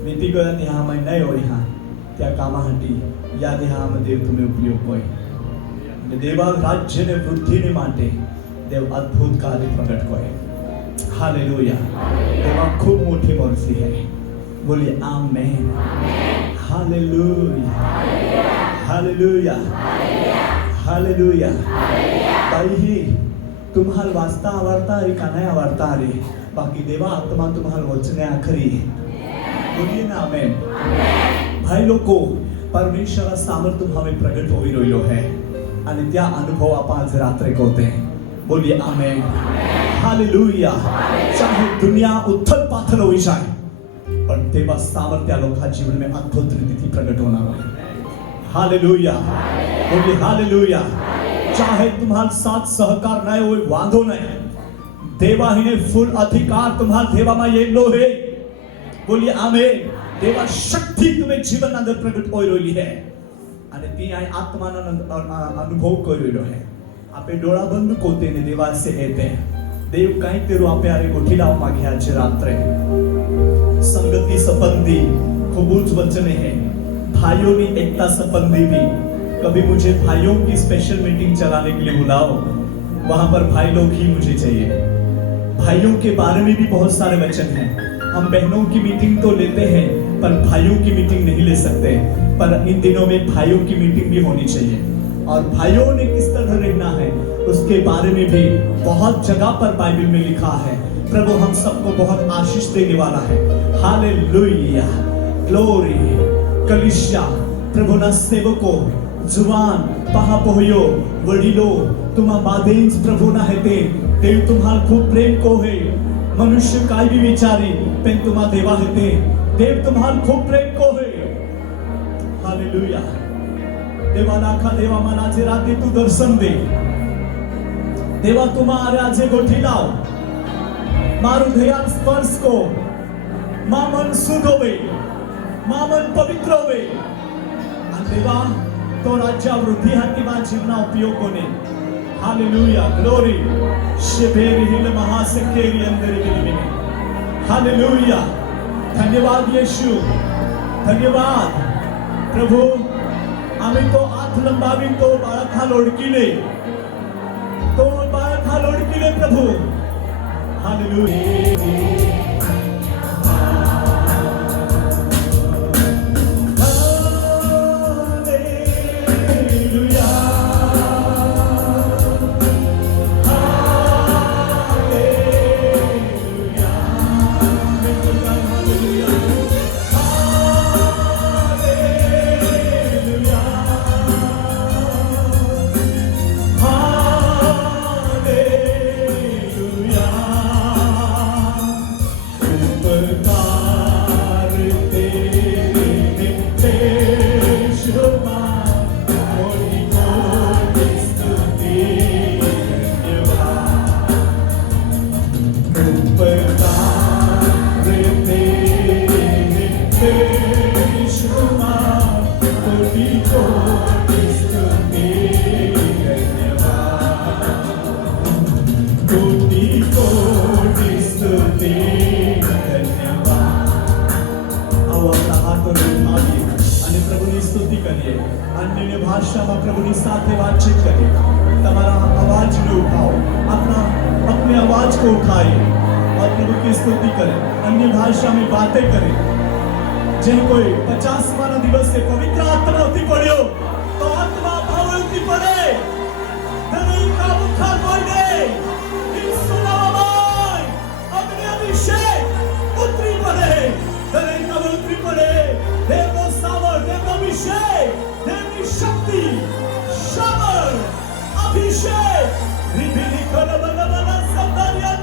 नीति को यहाँ में नहीं हो यहाँ त्या कामा हाटी याद यहाँ में देव तुम्हें उपयोग होए, देवा राज्य ने वृद्धि ने माटे देव अद्भुत कार्य प्रकट होए, हालेलुया। देवा खूब मोटी मर्जी है, बोलिए आमेन, हालेलुया, हालेलुया, हालेलुया। ताई तुम्हाल वाचता आवडता रे का नाही आवडता रे, बाकी देवा आत्मा तुम्हाल वचने आखरी, बोलिए ना आमेन। भाई लोगों, परमेश्वर सामर्थ्य तुम्हारे प्रगट हो रहिलो है आणि त्या अनुभव आपण आज रात्री होते हैं, बोलिए आमेन, हालेलुया। चाहे दुनिया उथल पाथल हो जाए पण तेव्हा सामर्थ्य लोका जीवन में अद्भुत रीति प्रकट होणार है, हालेलुया, बोलिए हालेलुया। चाहे तुम्हारे साथ सहकार नहीं हो वांधो नहीं, देवा ही ने फुल अधिकार तुम्हारे देवा में ये लो है, बोलिए आमेन। देवा शक्ति तुम्हें जीवन अंदर प्रकट हो रही है आणि ती आत्मा अनुभव कर रही है। आपे डोळा बंद कोते ने देवा से येते देव काही तेरू आपे आरे गोठी लाव मागे आज रात्र संगति संबंधी खूबूच वचने हैं, भाइयों की एकता संबंधी भी। कभी मुझे भाइयों की स्पेशल मीटिंग चलाने के लिए बुलाओ, वहां पर भाई लोग ही मुझे चाहिए। भाइयों के बारे में भी बहुत सारे वचन हैं। हम बहनों की मीटिंग तो लेते हैं पर भाइयों की मीटिंग नहीं ले सकते, पर इन दिनों में भाइयों की मीटिंग भी होनी चाहिए। और भाइयों ने किस तरह रहना है उसके बारे में भी बहुत जगह पर बाइबल में लिखा है। प्रभु हम सबको बहुत आशीष देने वाला है। Hallelujah, glory. कलीसिया प्रभुना सेवको जुवान पहापोयो वडिलो तुम्हा बादेंच प्रभुना हेते देव तुम्हाला खूप प्रेम को है। मनुष्य काय भी विचारी पण तुम्हा देवा हेते देव तुम्हाला खूप प्रेम को है। हालेलुया। देवा नाखा देवा मनाचे रात्री तू दर्शन दे। देवा तुम्हारे આજે ગોઠી લાવ મારું હૃદય સ્પર્શ કો મા મન શુદ્ધ હોવે મા મન પવિત્ર હોવે અને દેવા તો રાજ્ય વૃદ્ધિ હાથી માં જીવના ઉપયોગ કોને। Hallelujah, glory. શેબેરી હિલ મહાસકેરી અંદરી મિલમિને। हालेलुया। धन्यवाद यीशु, धन्यवाद प्रभु। आम्ही तो हात लंबावी तो बाळखा लोडकीले तो बाळखा लोडकीले प्रभु। हालेलुया। अन्य भाषा में प्रभु ની સાથે વાતચીત કરીએ। તમારા आवाज ने उठाओ, अपने आवाज को उठाइए और प्रभु की स्तुति करें। अन्य भाषा में बातें करें। जिन कोई 50वां दिवस से पवित्र आत्मा उठी पड़ियो तो आत्मा भाव उठी पड़े। धनी का मुखा कोई दे यीशु नाम में अपने अभिषेक उतरी पड़े। धनी का उतरी पड़े। देव सावर देव अभिषेक देवी शक्ति सावर अभिषेक रिबिली कलबलबल सबदारिया।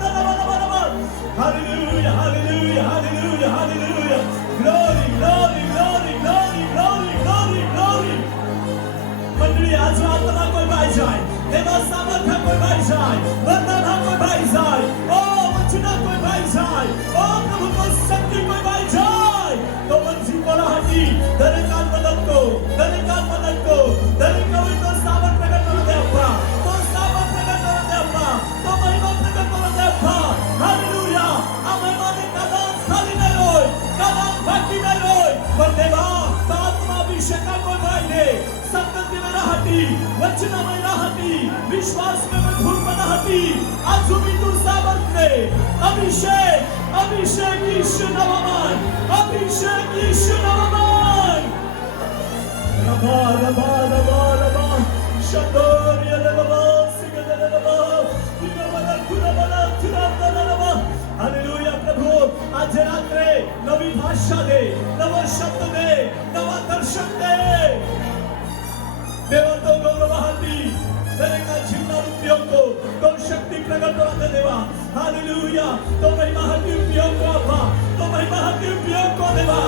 Hallelujah, hallelujah, hallelujah, hallelujah. Glory, glory, glory, glory, glory, glory, glory. मंडळी आज आत्मा कोई बाई जाए, देवा सामर्थ कोई बाई जाए, वरदान कोई बाई जाए, ओ वचन कोई बाई जाए, ओ प्रभु को शक्ति कोई बाई जाए तो मंजी बोला हटी दरेकाल मदद को दरेकाल मदद को दरेकाल तो सामर्थ प्रकट कर दे अप्पा तो सामर्थ प्रकट कर दे अप्पा तो महिमा प्रकट कर दे अप्पा। हालेलुया। आम्ही माने कदा खाली नाही होय कदा बाकी नाही होय पण देवा तो आत्मा अभिषेका को बाई दे संतति में राहती वचन में राहती विश्वास में मजबूत बनाहती। आज भी तू सामर्थ दे अभिषेक अभिषेक यीशु नाममान अभिषेक यीशु नाममान। रबा रबा रबा रबा शंदोरिया रबा सिगदा रबा दिनवला खुदावला खुदावला। हालेलुया। प्रभु आज रात्रे नवी भाषा दे, नव शब्द दे, नवा दर्शन दे। देवा तो गौरवाहाती दरेका जीवना उपयोग को तो शक्ति प्रकट करते देवा। हालेलुया। तो महिमा हाती उपयोग को अप्पा तो महिमा हाती उपयोग को देवा।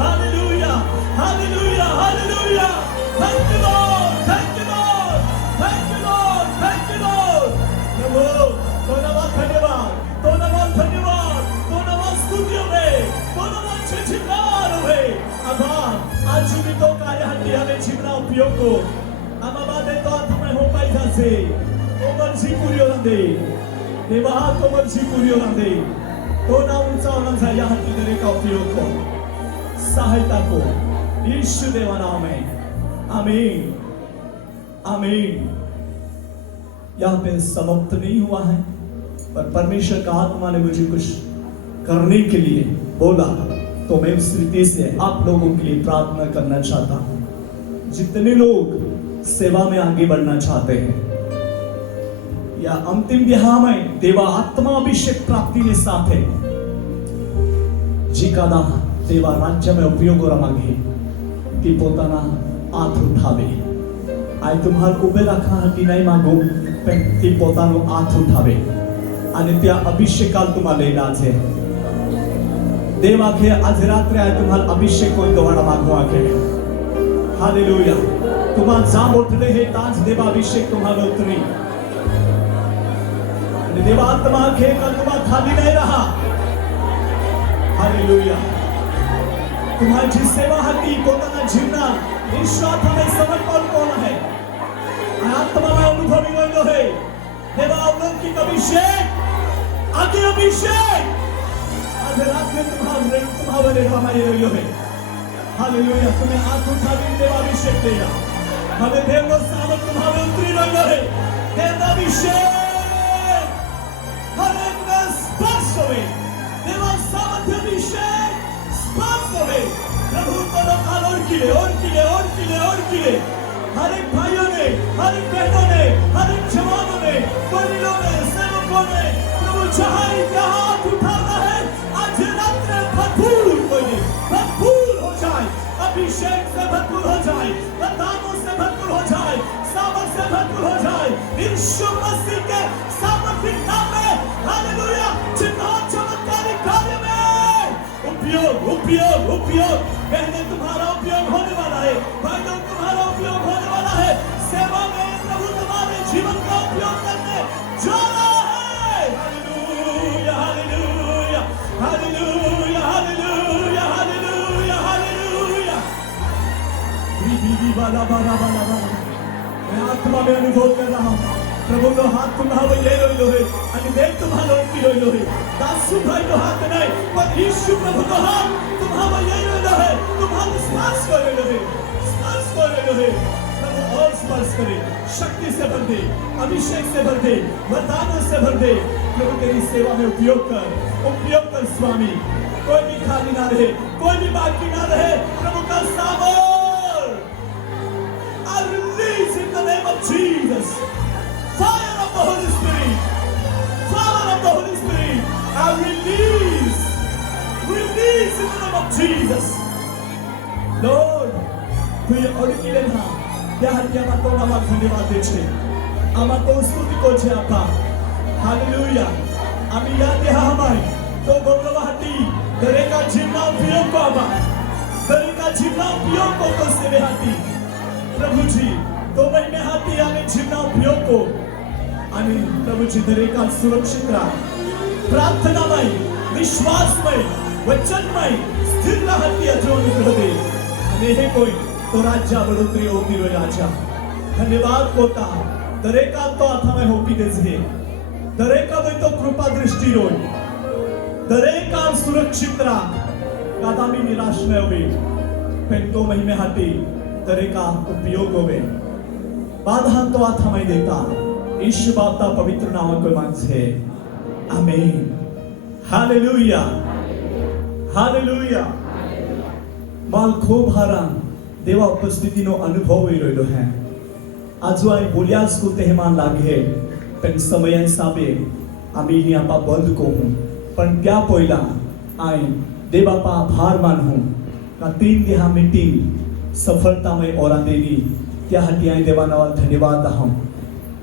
Hallelujah, hallelujah, hallelujah. Thank you Lord, thank you Lord, thank you Lord, thank you Lord. प्रभु तो नवा धन्यवाद, तो नवा धन्यवाद, तो नवा स्तुति होवे, तो नवा चिचिकार होवे। आभार आज भी तो कार्य हाती हमें जीवना उपयोग को आमा बादे तो तुम्हें हो पाई जासे तो मर्जी पूरी होना दे देवा तो मर्जी पूरी होना दे तो ना ऊंचा होना चाहिए हाथी तेरे का उपयोग को सहायता को यीशु देवा नाम में आमीन आमीन। यहाँ पे समाप्त नहीं हुआ है पर परमेश्वर का आत्मा ने मुझे कुछ करने के लिए बोला तो मैं उस रीति से आप लोगों के लिए प्रार्थना करना चाहता हूँ। जितने लोग सेवा में आगे बढ़ना चाहते हैं या अंतिम दिहा में देवा आत्मा अभिषेक प्राप्ति ने साथ है जी का दाम देवा राज्य में उपयोग और मांगे कि पोताना हाथ उठावे आज तुम्हार उभे रखा की नहीं मागो ती पोतानो हाथ उठावे आणि त्या अभिषेकाल तुम्हाला लेला छे देवा के आज रात्रे आज तुम्हाला अभिषेक कोई दोवाड़ा मागवा के हालेलुया तुम्हारा जाम उठले है ताज देवा अभिषेक तुम्हारा उतरी देवा आत्मा के कल तुम्हारा खाली नहीं रहा हालेलुया तुम्हारी जी सेवा हती पोताना जीवना ईश्वर हमें समर्पण कौन है आत्मा में अनुभवी बनो है देवा अलौकिक अभिषेक आगे अभिषेक आज रात में तुम्हारे रहमाये रहियो है हालेलुया तुम्हें हाथ उठावी देवा अभिषेक लेगा हमें देवो सामर्थ तुम्हारे उतरी रहियो है देवा अभिषेक हर एक में स्पर्श होवे देवा सामर्थ अभिषेक स्पर्श होवे प्रभु तो और किले और किले और किले और किले हर एक भाइयों ने हर एक बहनों ने हर एक जवानों ने बलियों ने सेवकों ने प्रभु जहाँ हाथ उठाना है आज रात्रि भरपूर हो जाए अभिषेक से भरपूर हो जाए वरदानों से भरपूर हो जाए सामर्थ से भरपूर हो जाए यीशु मसीह के सामर्थ्य नाम में हालेलुया चिन्ह चमत्कारिक कार्य में उपयोग उपयोग उपयोग कहने तुम्हारा उपयोग होने वाला है भाइयों तुम्हारा उपयोग होने वाला है सेवा में प्रभु तुम्हारे जीवन का उपयोग करने जा रहा है hallelujah hallelujah hallelujah hallelujah hallelujah hallelujah बाला बाला बाला बाला मैं आत्मा में अनुभव कर रहा हूँ प्रभु नो हाथ तुम्हारा ये रोइलो है आणि देव तुम्हाला उठी रोइलो है दासू भाई नो हाथ नहीं पर यीशु प्रभु नो हाथ तुम्हारा ये रोइलो है तुम्हारा स्पर्श कर रोइलो है स्पर्श कर रोइलो है प्रभु और स्पर्श करे शक्ति से भर दे अभिषेक से भर दे वरदानों से भर दे प्रभु तेरी सेवा में उपयोग कर स्वामी कोई भी खाली ना रहे कोई भी बाकी ना रहे प्रभु का सामर्थ I release in the name of Jesus fire of the Holy Spirit fire of the Holy Spirit I release in the name of Jesus Lord tu ye odikile na ya hati amato nama dhanyawad deche amato स्तुति করছে আপা hallelujah আমি या देहा हमाय तो गौरवाहती दरेका जीवना उपयोग को आबा दरेका जीवना उपयोग को तो सेवे हाती प्रभु जी तो महिमे हाती आने जीवना उपयोग को आणि प्रभु जी दरेका सुरक्षित राहा प्रार्थनामय विश्वासमय वचनमय स्थिर राहती अजो अनुग्रह दे आणि हे कोई तो राज्य बढोतरी होती रो राजा धन्यवाद कोता दरेका तो आथामय होपी देजे दरेका में तो कृपा दृष्टि रोय दरेका सुरक्षित राहा कदापि निराश न होवे पण तो महिमे हाती दरेका उपयोग होवे बाधा तो आथामय देता ईश्वर बापता पवित्र नाम को मानसे आमेन हालेलुया हालेलुया माल खूब हारा देवा उपस्थितिनो अनुभव वेलो है आजो आई बोलियास को तेहमान लागे पण समय हिसाबे आम्ही ही आपा बंद को हूं पण त्या पहिला आई देवापा आभार मानूं का 3 दिहा मीटिंग सफलता में और देवी त्या हटी आई देवाना धन्यवाद हम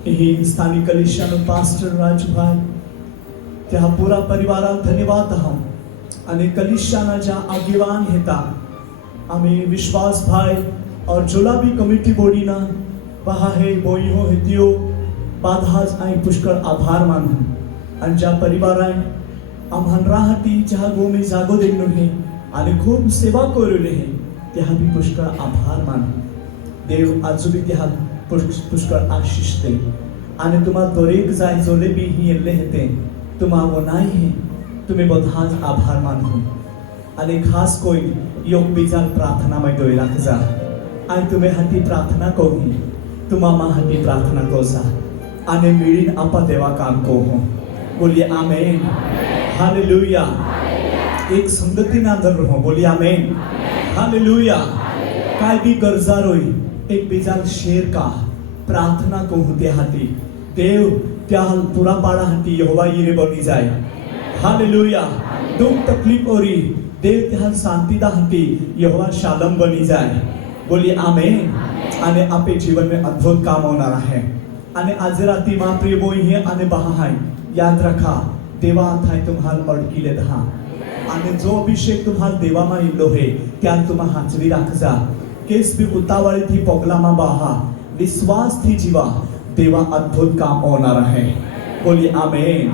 यही स्थानिक कलिशियानो पास्टर राजभाई त्या पूरा परिवार धन्यवाद हम आणि कलिशियाना ज्या आगेवान हेता आम्ही विश्वास भाई और जोला भी कमिटी बॉडी ना वहा है बोई हो हेतियो बाधाज आई पुष्कळ आभार मानूं आणि ज्या परिवार आहे आम्हान राहती जहा गोमी जागो देगनो है आणि खूप सेवा करूले है त्या भी पुष्कळ आभार मानूं देव आजुबी त्या पुष्कळ आशीष दे आणि तुम्हा दोरेक जाय जोले भी ही येले हेते तुम्हा वो नाही है तुम्हें बहुत आभार मानूं आणि खास कोई योग बीजाल प्रार्थना में दोई रख जा आई तुम्हें हाती प्रार्थना कोही तुम्हा मा हाती प्रार्थना को जा आने मिळीन आपा देवा काम को हो बोलिए आमेन हालेलुया एक संगति ना अंदर रहो बोलिए आमेन हालेलुया काय भी गरजा रोई एक बेजार शेर का प्रार्थना को होते हाथी देव त्याल पूरा पाड़ा हाथी यहोवा यिरे बनी जाए हालेलुया दुख तकलीफ ओरी देव त्याल शांति दा हाथी यहोवा शालम बनी जाए बोलिए आमेन आणि आपे जीवन में अद्भुत काम होणार आहे आणि आज रात्री मा प्रिय बोई हे आणि बहाय याद रखा देवा थाय तुम्हाल अडकिले दहा आणि जो अभिषेक तुम्हाल देवा मा इल्लो है त्या तुम्हा हाचवी राखजा केस भी उतावळी थी पोगला मा बाहा विश्वास थी जीवा देवा अद्भुत काम होणार आहे बोलिए आमेन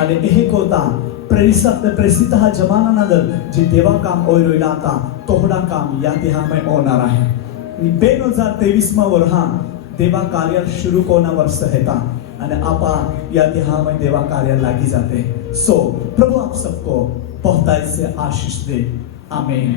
आणि हे कोता प्रेसित हा जमाना नदर जे देवा काम ओयरोयला आता तोहडा काम या देहा में होणार आहे 2023 मा वर्हा देवा कार्य शुरू कोना वर्ष हेता आणि आपा या देहा में देवा कार्य लागी जाते सो प्रभु आप सबको बहुत से आशीष दे आमीन